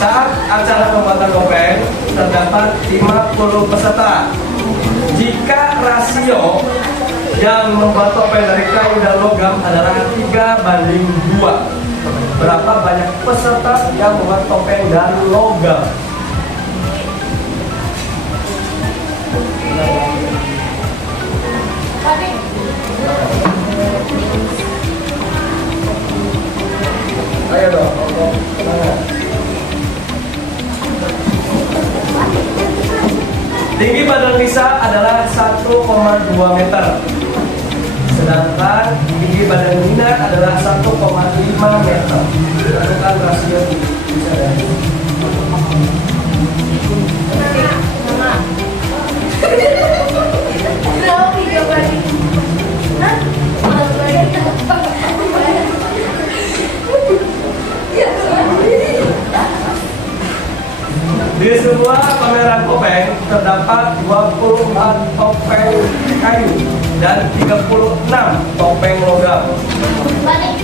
Saat acara pembuatan topeng terdapat 50 peserta. Jika rasio yang membuat topeng dari kayu dan logam adalah 3:2, berapa banyak peserta yang membuat topeng dari logam? Ayo dong. Tangan. Tinggi badan Lisa adalah 1,2 meter. Sedangkan tinggi badan Nina adalah 1,5 meter. Lakukan rasio bisa ya. Kenapa tiga balik? Hah? Di sebuah pameran topeng terdapat 24 topeng kayu dan 36 topeng logam. Balik.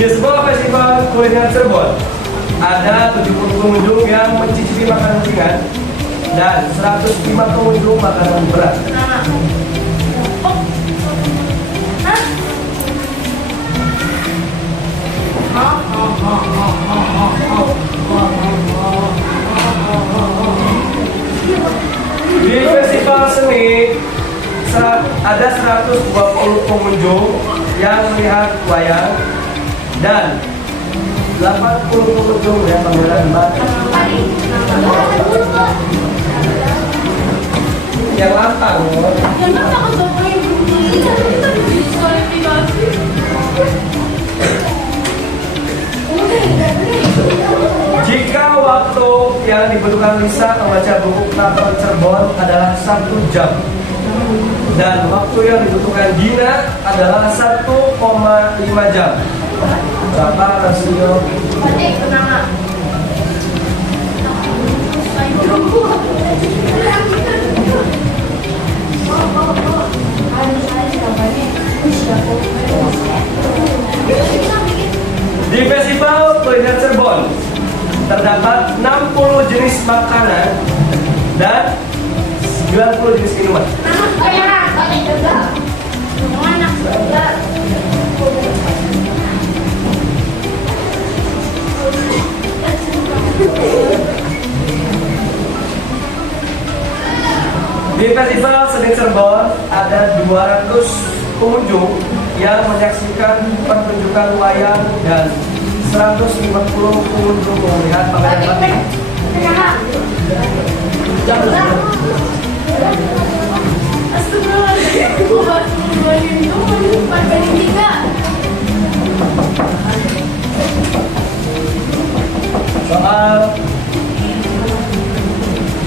Di sebuah festival kuliner Cirebon, ada 70 pengunjung yang mencicipi makanan ringan dan 105 pengunjung makanan berat. Nah. Oh. Hah? Di festival seni ada 120 pengunjung yang melihat wayang dan 80 pengunjung yang pameran batik. Yang lantang. Kenapa aku bapaknya begini? Kita di sekolah pribadi. Jika waktu yang dibutuhkan Lisa membaca buku Keraton Cirebon adalah 1 jam dan waktu yang dibutuhkan Gina adalah 1,5 jam. Berapa rasio? Balik, kenapa? Di Festival Kuliner Cirebon terdapat 60 jenis makanan dan 90 jenis minuman. Kayak balik juga. Mana juga? Di Festival Seni Cirebon ada 200 pengunjung yang menyaksikan pertunjukan wayang dan 150 pengunjung melihat pameran batik. Astagfirullahaladzim, gua baru ngeluarin itu masih 4x3. Soal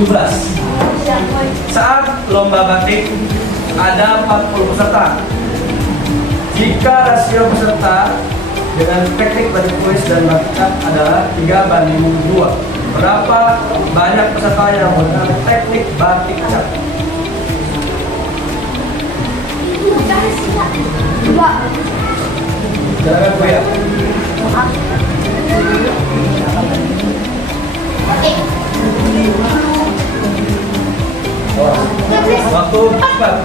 17. Saat lomba batik ada 40 peserta. Jika rasio peserta dengan teknik batik tulis dan batik cap adalah 3:2, berapa banyak peserta yang menggunakan teknik batik cap? Dua. Silakan Bu ya. Waktu cepat.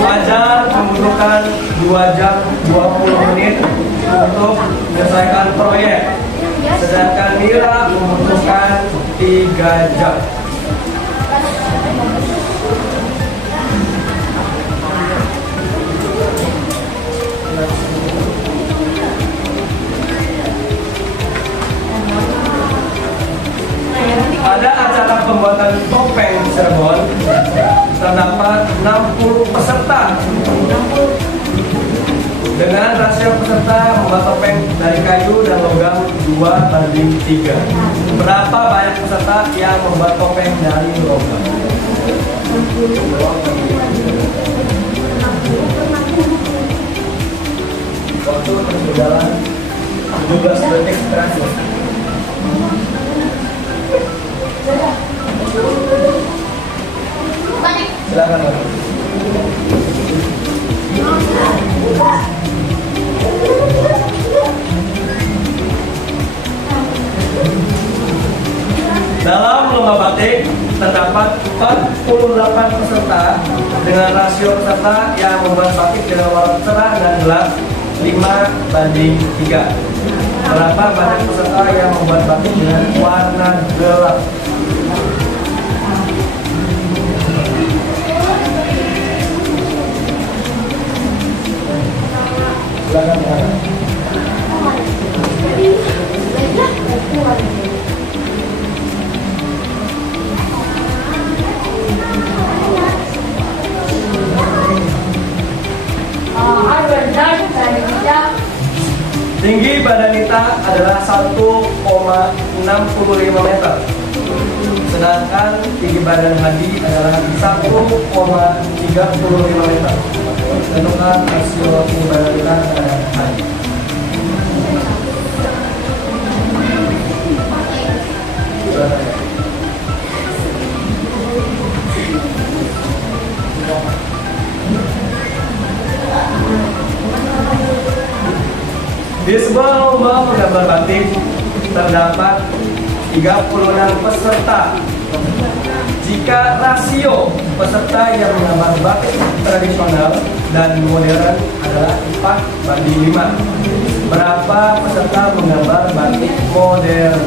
Fajar membutuhkan 2 jam 20 menit untuk menyelesaikan proyek, sedangkan Mira membutuhkan 3 jam. Pada acara pembuatan topeng di Cirebon terdapat 60 peserta. Dengan rasio peserta membuat topeng dari kayu dan logam 2:3. Berapa banyak peserta yang membuat topeng dari logam? Waktu terus berjalan 17 detik terakhir. Silakan Pak. Dalam lomba batik terdapat 40 28 peserta dengan rasio peserta yang membuat batik dengan warna cerah dan gelap 5:3. Berapa banyak peserta yang membuat batik dengan warna gelap? Silakan. Tinggi badan Nita adalah 1,65 meter. Sedangkan tinggi badan Hadi adalah 1,35 meter. Tentukan rasio tinggi badan Nita terhadap Hadi. Di sebuah lomba menggambar batik terdapat 36 peserta. Jika rasio peserta yang menggambar batik tradisional dan modern adalah 4:5, berapa peserta menggambar batik modern?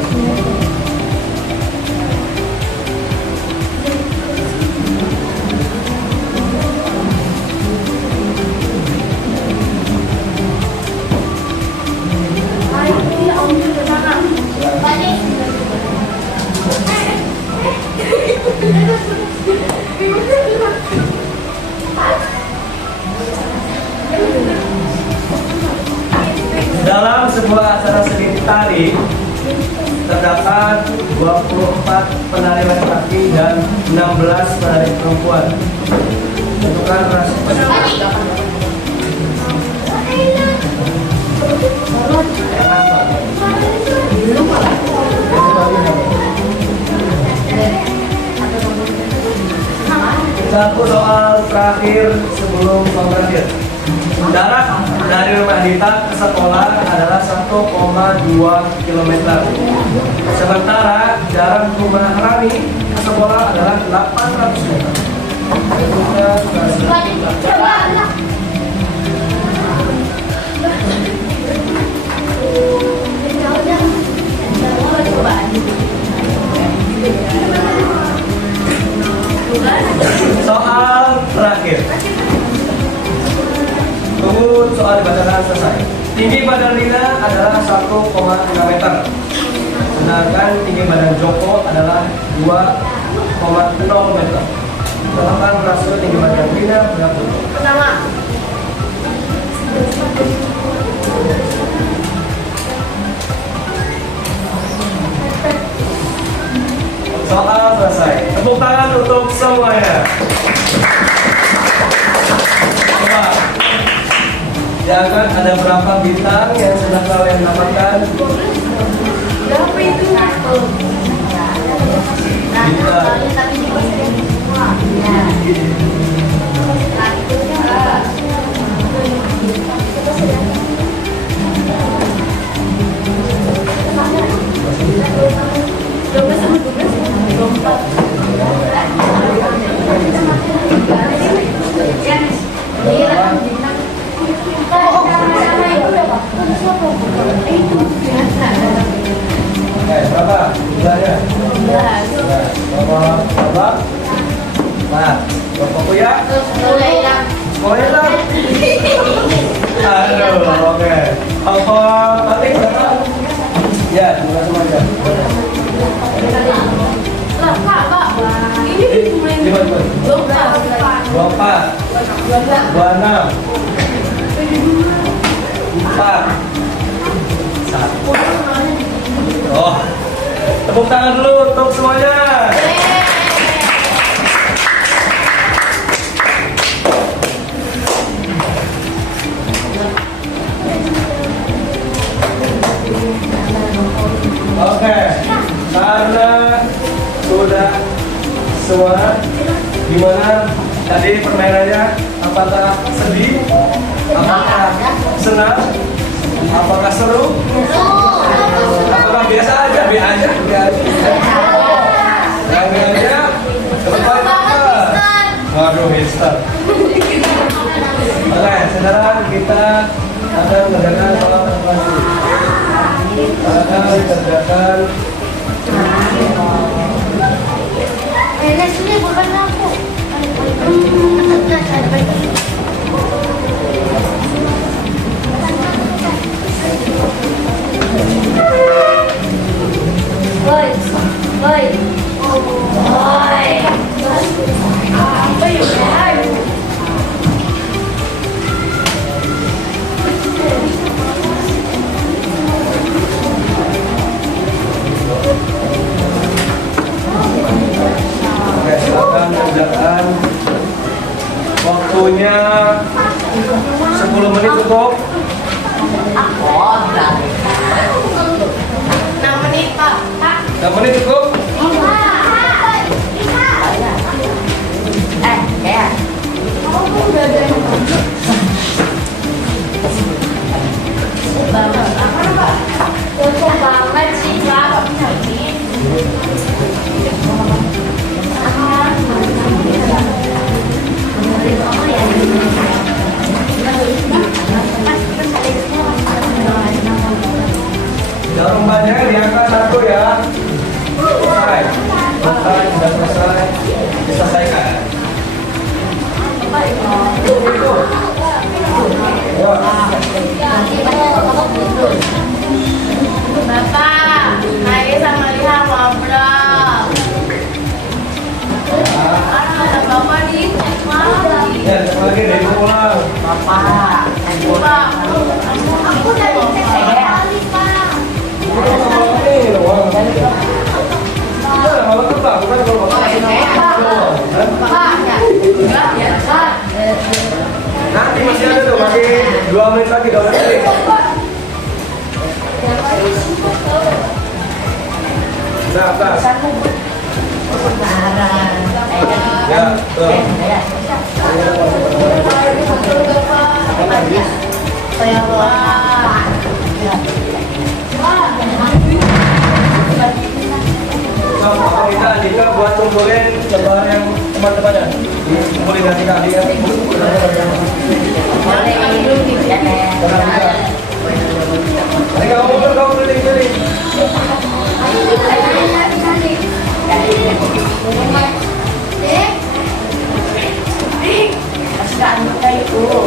Dalam sebuah acara seni tari terdapat 24 penari laki-laki dan 16 penari perempuan. Tentukan rasio peserta. Satu soal terakhir sebelum berakhir. Jarak dari rumah Dita ke sekolah adalah 1,2 km. Sementara jarak rumah Rani ke sekolah adalah 800 meter. Soal terakhir. Tunggu soal dibacakan selesai. Tinggi badan Rina adalah 1,6 meter. Sedangkan tinggi badan Joko adalah 2,0 meter. Tentukan rasio tinggi badan Rina berapa? Pertama. Soal selesai. Tepuk tangan untuk semuanya. Coba. Jangan ada berapa bintang yang sudah kalian dapatkan? Berapa itu? Bintang. Oke, berapa? Jumlahnya? Berapa? Nah, berapa ya? Semuanya lah. Aduh, oke. Apa batik berapa? Ya, terima semuanya. Ini 24, 26, 4, 1. Oh, tepuk tangan dulu untuk semuanya. Oke, karena sudah semua, gimana tadi permainannya? Apakah sedih? Apakah senang? Apakah seru? Apakah biasa aja? Biasa aja. Yang aja. Sebentar. start. Oke, sekarang kita akan mengerjakan soal evaluasi. Akan kerjakan Nenek sini bukan aku. Woi, woi, woi. Apa ya? Oke, silakan kerjakan. Waktunya 10 menit cukup. Oh, berarti. 6 menit, Pak. 6 menit cukup. Ya. Kamu udah ada yang cocok banget sih, Pak. Jangan banyak di angka 1 ya. Selesai. Selesai, sudah selesai. Diselesaikan. Itu. Ya. Bapak, saya sama Liha ngobrol. Ada Bapak di Ya, sekali lagi dari pulang. Bapak. Pak, aku dari TK kali, Pak. Ini loh. Ya, kalau kita bukan kalau Pak, ya, Pak. nanti masih ada tuh, masih 2 menit lagi, 2 menit lagi. Nah, tas. Ya, tuh. Sama kita Andika buat kumpulin gambar yang teman-temannya. Kumpulin nanti ke Andika. Andika kamu keliling-keliling. Ayo, selesai dulu.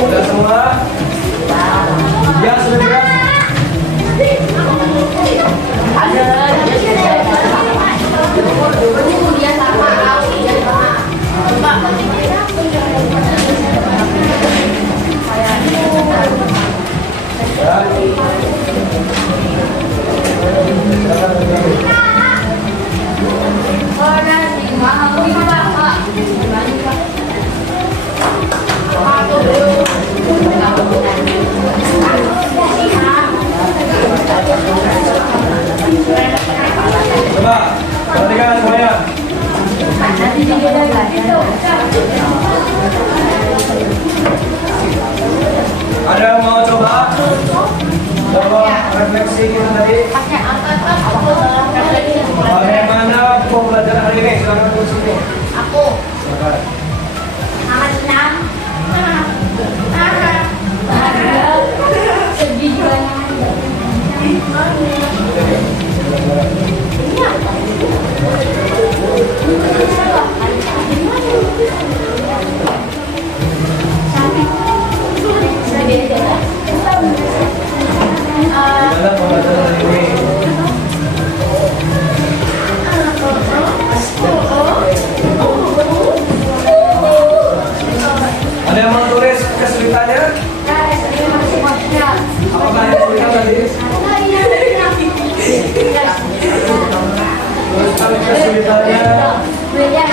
Udah semua? Ya, sudah beres. Dia sama aku jadi Pak. Coba, perhatikan semuanya. Ada yang mau coba? Coba refleksi kita tadi. Bagaimana pembelajaran hari ini? Silakan duduk sini. Aku Silakan. sangat senang. Sedih Gimana pembelajaran hari ini? Ada yang mau tulis kesulitannya? Apakah yang kesulitan tadi? Tuliskan kesulitannya. Kesulitan.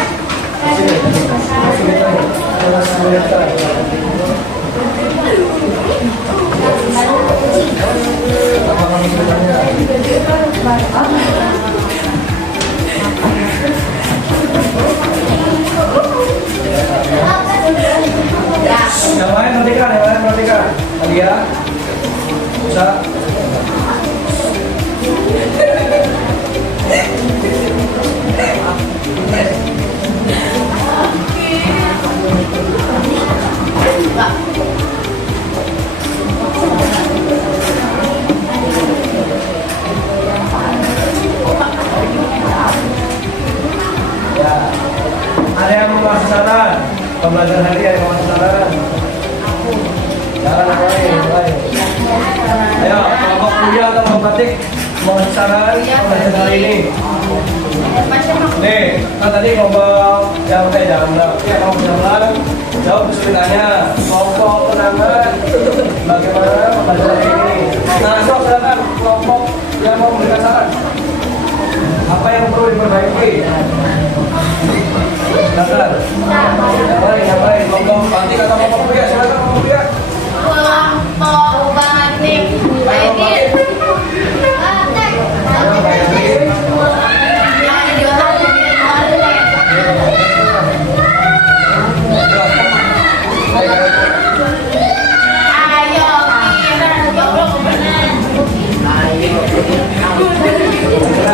Yang lain perhatikan. Adia, Musa. Ya, ada yang mau kasih saran? Pembelajaran hari ada yang mau kasih saran? Jangan lain. Ayo, kelompok kuliah atau kelompok batik mau kasih saran pembelajaran hari ini? Nih, kan tadi kelompok jam jawab kesulitannya. Kelompok penangan bagaimana pembelajaran hari ini? Nah, silakan kelompok yang mau memberikan saran. Apa yang perlu diperbaiki? Silakan. Yang lain, kelompok batik atau kelompok kuliah? Silakan kelompok kuliah. Kelompok batik. Batik.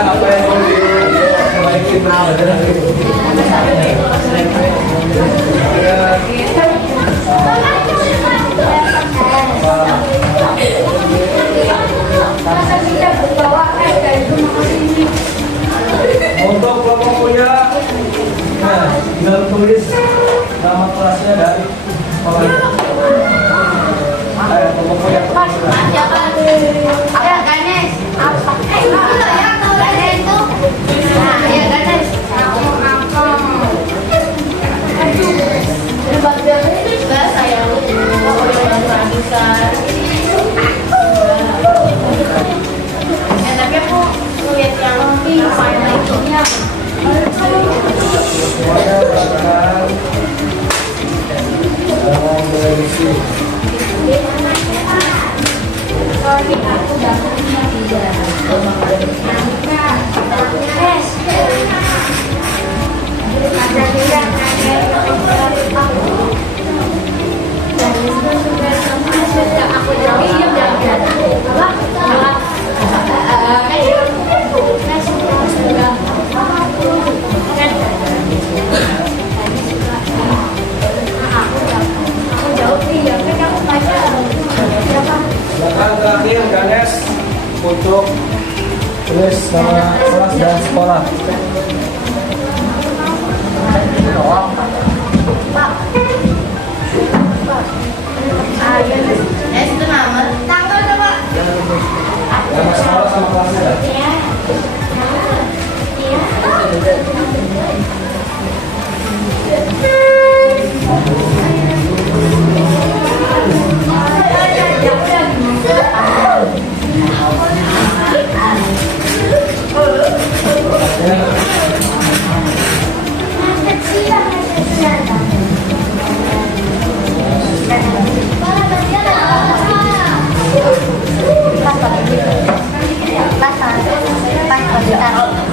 Apa yang perlu diperbaiki pembelajaran hari ini? Untuk kelompok kuliah, nah, tinggal tulis nama kelasnya dan sekolahnya. Ayo, kelompok kuliah. Apa Ganes? Ganes itu. Nah, ya Ganes. Enggak, saya ya, tapi aku lihat yang final itu-nya. Semuanya perhatikan. Jangan berisik. Silakan terakhir Ganes untuk tulis nama kelas dan sekolah. Itu nama. Tanggal coba. Nama sekolah sama kelasnya.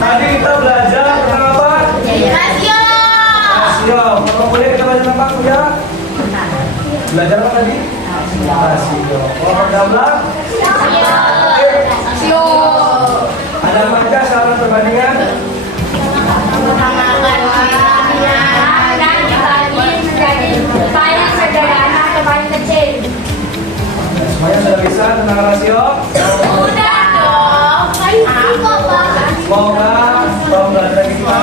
Tadi kita belajar tentang apa? Rasio. Rasio. Kalau boleh kita belajar tentang apa ya? Belajar apa tadi? Rasio. Kalau gamblang? Rasio. Ada apa aja saran perbandingan? Menambahkan bilangan dan dibagi menjadi paling sederhana atau paling kecil. Semuanya sudah bisa tentang rasio? Udah dong. Aku Pak. Semoga pembelajaran kita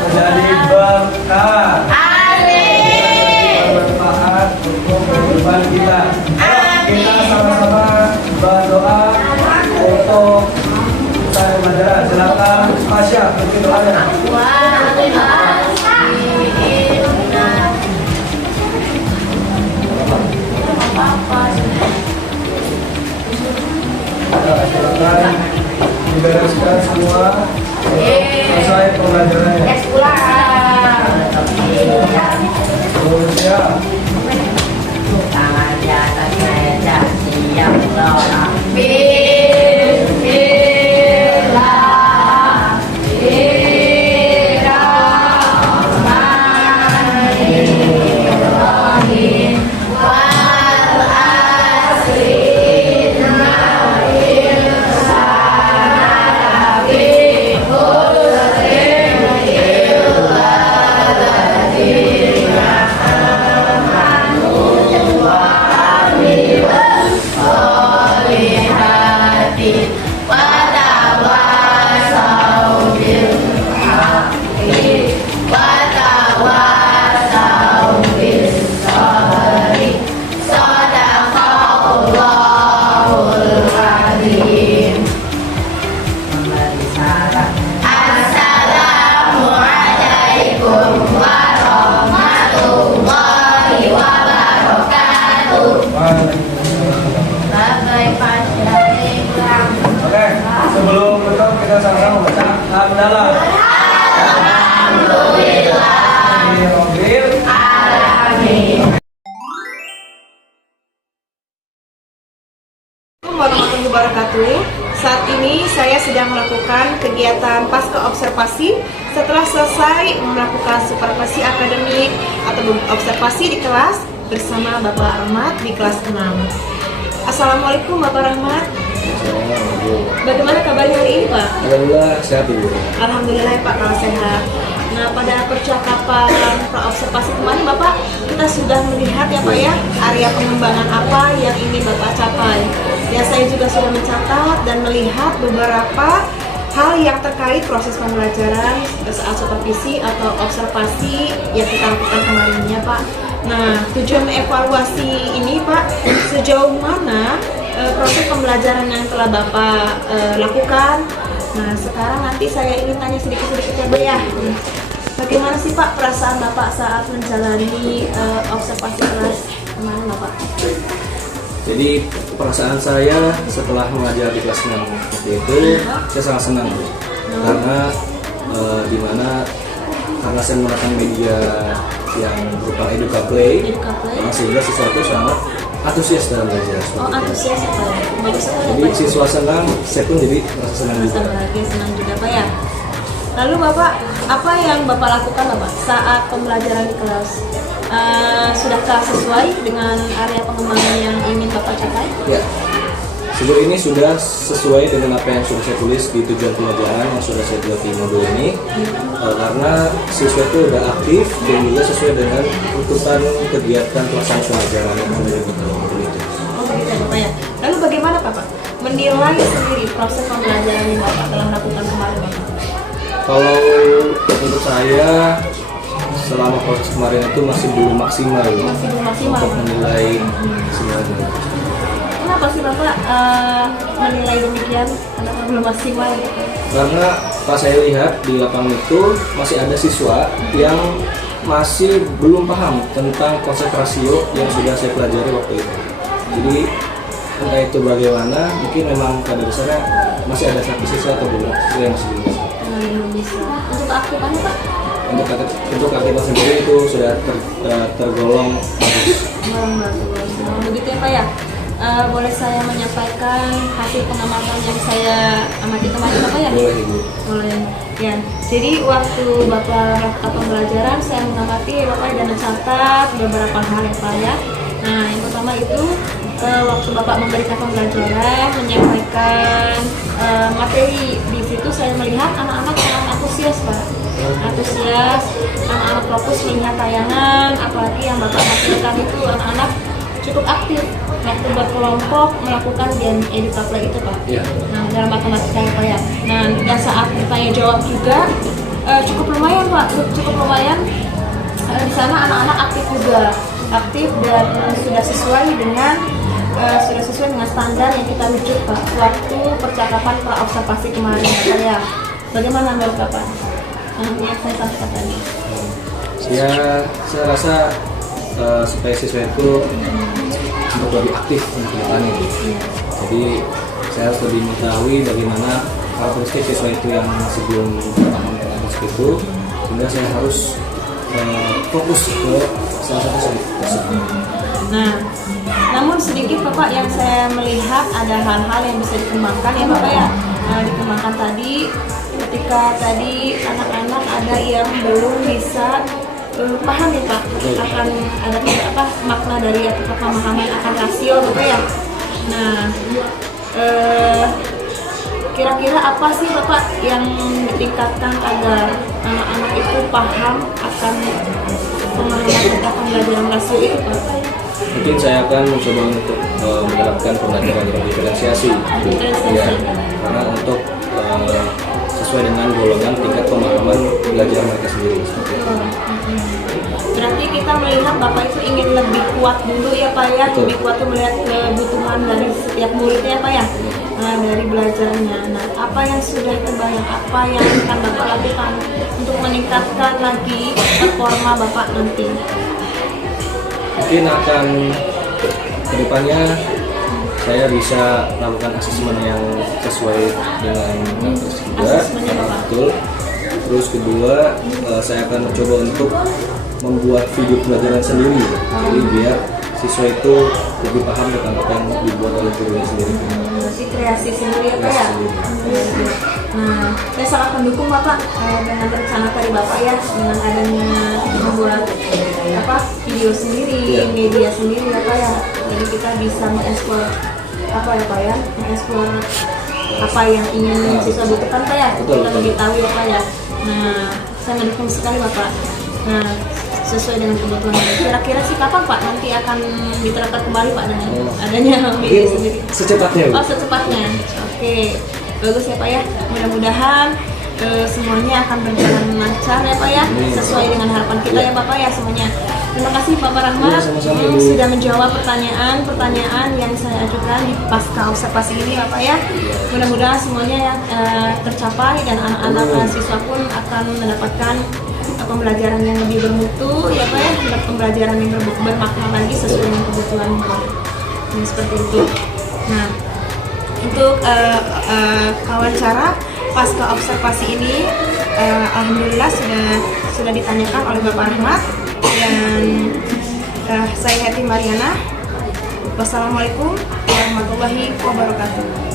menjadi berkah. Amin. Bermanfaat untuk kehidupan kita. Kita sama-sama berdoa untuk kita pembelajaran. Silakan Tasya bikin doanya. Wah, terima kasih. Silakan dibereskan semua. Selesai pembelajarannya. Es pulang. Terus ya. Tangan di atas meja, siap loh. Amin. dalam. Alhamdulillah. Assalamualaikum warahmatullahi wabarakatuh. Saat ini saya sedang melakukan kegiatan pasca observasi setelah selesai melakukan supervisi akademik atau observasi di kelas bersama Bapak Rahmat di kelas 6. Assalamualaikum Bapak Rahmat. Bagaimana kabarnya hari ini Pak? Alhamdulillah sehat Ibu. Alhamdulillah Pak kalau sehat. Nah pada percakapan observasi kemarin Bapak, kita sudah melihat ya Pak ya area pengembangan apa yang ingin Bapak capai. Ya saya juga sudah mencatat dan melihat beberapa hal yang terkait proses pembelajaran saat supervisi atau observasi yang kita lakukan kemarin ya Pak. Nah tujuan evaluasi ini Pak, sejauh mana proses pembelajaran yang telah Bapak lakukan. Nah sekarang nanti saya ingin tanya sedikit-sedikit ya Pak ya. Bagaimana sih Pak perasaan Bapak saat menjalani observasi kelas kemarin Bapak? Jadi perasaan saya setelah mengajar di kelas 6 waktu itu saya sangat senang Bu. Karena karena saya menggunakan media yang berupa EducaPlay, sehingga siswa itu sangat antusias dalam belajar. Oh antusias Pak, bagus sekali. Jadi siswa senang, saya pun jadi merasa senang juga. Senang juga Pak ya. Lalu Bapak, apa yang Bapak lakukan Bapak saat pembelajaran di kelas? Sudahkah sesuai dengan area pengembangan yang ingin Bapak capai? Ya, sejauh ini sudah sesuai dengan apa yang sudah saya tulis di tujuan pembelajaran yang sudah saya buat di modul ini. Karena siswa itu sudah aktif dan juga sesuai dengan tuntutan kegiatan pelaksanaan pembelajaran yang sudah dibuat dalam modul itu. Oh begitu ya Bapak ya. Lalu bagaimana Bapak menilai sendiri proses pembelajaran yang Bapak telah lakukan kemarin Bapak? Kalau untuk saya selama proses kemarin itu masih belum maksimal, Masih belum maksimal. untuk menilai sebenarnya. Kenapa sih Bapak menilai demikian? Kenapa belum maksimal? Karena pas saya lihat di lapangan itu masih ada siswa yang masih belum paham tentang konsep rasio yang sudah saya pelajari waktu itu. Jadi entah itu bagaimana, mungkin memang pada dasarnya masih ada satu siswa atau beberapa siswa yang masih belum bisa. Belum bisa. Untuk keaktifan Pak? Untuk aktivitas sendiri itu sudah tergolong bagus. Begitu ya Pak ya. Boleh saya menyampaikan hasil pengamatan yang saya amati kemarin Bapak ya? Boleh Ibu. Boleh. Ya. Jadi waktu Bapak melakukan pembelajaran saya mengamati Bapak dan mencatat beberapa hal ya Pak ya. Nah yang pertama itu waktu Bapak memberikan pembelajaran menyampaikan materi di situ saya melihat anak-anak sangat antusias Pak. Antusias, anak-anak fokus melihat tayangan, apalagi yang Bapak hasilkan itu anak-anak cukup aktif waktu berkelompok melakukan game EducaPlay itu Pak. Iya. Nah dalam matematika ya Pak ya. Nah dan saat bertanya jawab juga cukup lumayan Pak, cukup lumayan di sana anak-anak aktif juga, aktif dan sudah sesuai dengan standar yang kita rujuk Pak waktu percakapan pra-observasi kemarin Pak ya. Bagaimana menurut Bapak? Yang saya sampaikan tadi. Ya, saya rasa supaya siswa itu untuk lebih aktif untuk kedepannya. Jadi saya harus lebih mengetahui bagaimana karakteristik siswa itu yang masih belum paham dengan konsep itu, sehingga saya harus fokus ke salah satu tersebut. Nah, namun sedikit Bapak yang saya melihat ada hal-hal yang bisa dikembangkan ya Bapak ya. Dikembangkan tadi ketika tadi anak-anak ada yang belum bisa paham ya Pak akan ada apa makna dari atau pemahaman akan rasio Bapak ya. Nah, kira-kira apa sih Bapak yang ditingkatkan agar anak-anak itu paham akan pemahaman tentang pembelajaran rasio itu Pak? Mungkin saya akan mencoba untuk menerapkan pembelajaran dengan diferensiasi, ya, karena untuk sesuai dengan golongan tingkat pemahaman belajar mereka sendiri. Berarti kita melihat Bapak itu ingin lebih kuat dulu ya Pak ya, lebih kuat tuh melihat kebutuhan dari setiap muridnya ya Pak ya, dari belajarnya. Nah, apa yang sudah terbayang, apa yang akan Bapak lakukan untuk meningkatkan lagi performa Bapak nanti? Mungkin akan kedepannya saya bisa melakukan asesmen yang sesuai dengan karakteristik juga, betul. Terus kedua, saya akan mencoba untuk membuat video pembelajaran sendiri. Jadi biar siswa itu lebih paham tentang apa yang dibuat oleh gurunya sendiri. Berarti kreasi sendiri ya Pak ya? Nah, saya sangat mendukung Bapak dengan rencana dari Bapak ya, dengan adanya membuat video sendiri, media sendiri ya Pak ya. Jadi kita bisa mengeksplor apa ya Pak ya, mengeksplor apa yang ingin siswa butuhkan Pak ya, kita lebih tahu ya Pak ya. Nah, saya mendukung sekali Bapak. Nah, sesuai dengan kebutuhan. Kira-kira sih kapan Pak nanti akan diterapkan kembali Pak dengan adanya media sendiri? Secepatnya. Oh, secepatnya. Oke, bagus ya Pak ya. Mudah-mudahan semuanya akan berjalan lancar ya Pak ya, sesuai dengan harapan kita ya Bapak ya semuanya. Terima kasih Bapak Rahmat sudah menjawab pertanyaan yang saya ajukan di pasca observasi ini ya Pak ya. Mudah-mudahan semuanya yang tercapai dan anak-anak siswa pun akan mendapatkan pembelajaran yang lebih bermutu ya Pak ya, pembelajaran yang bermakna lagi sesuai dengan kebutuhan seperti itu. Nah, untuk wawancara pasca observasi ini alhamdulillah sudah ditanyakan oleh Bapak Rahmat dan saya Heti Mariana. Wassalamualaikum warahmatullahi wabarakatuh.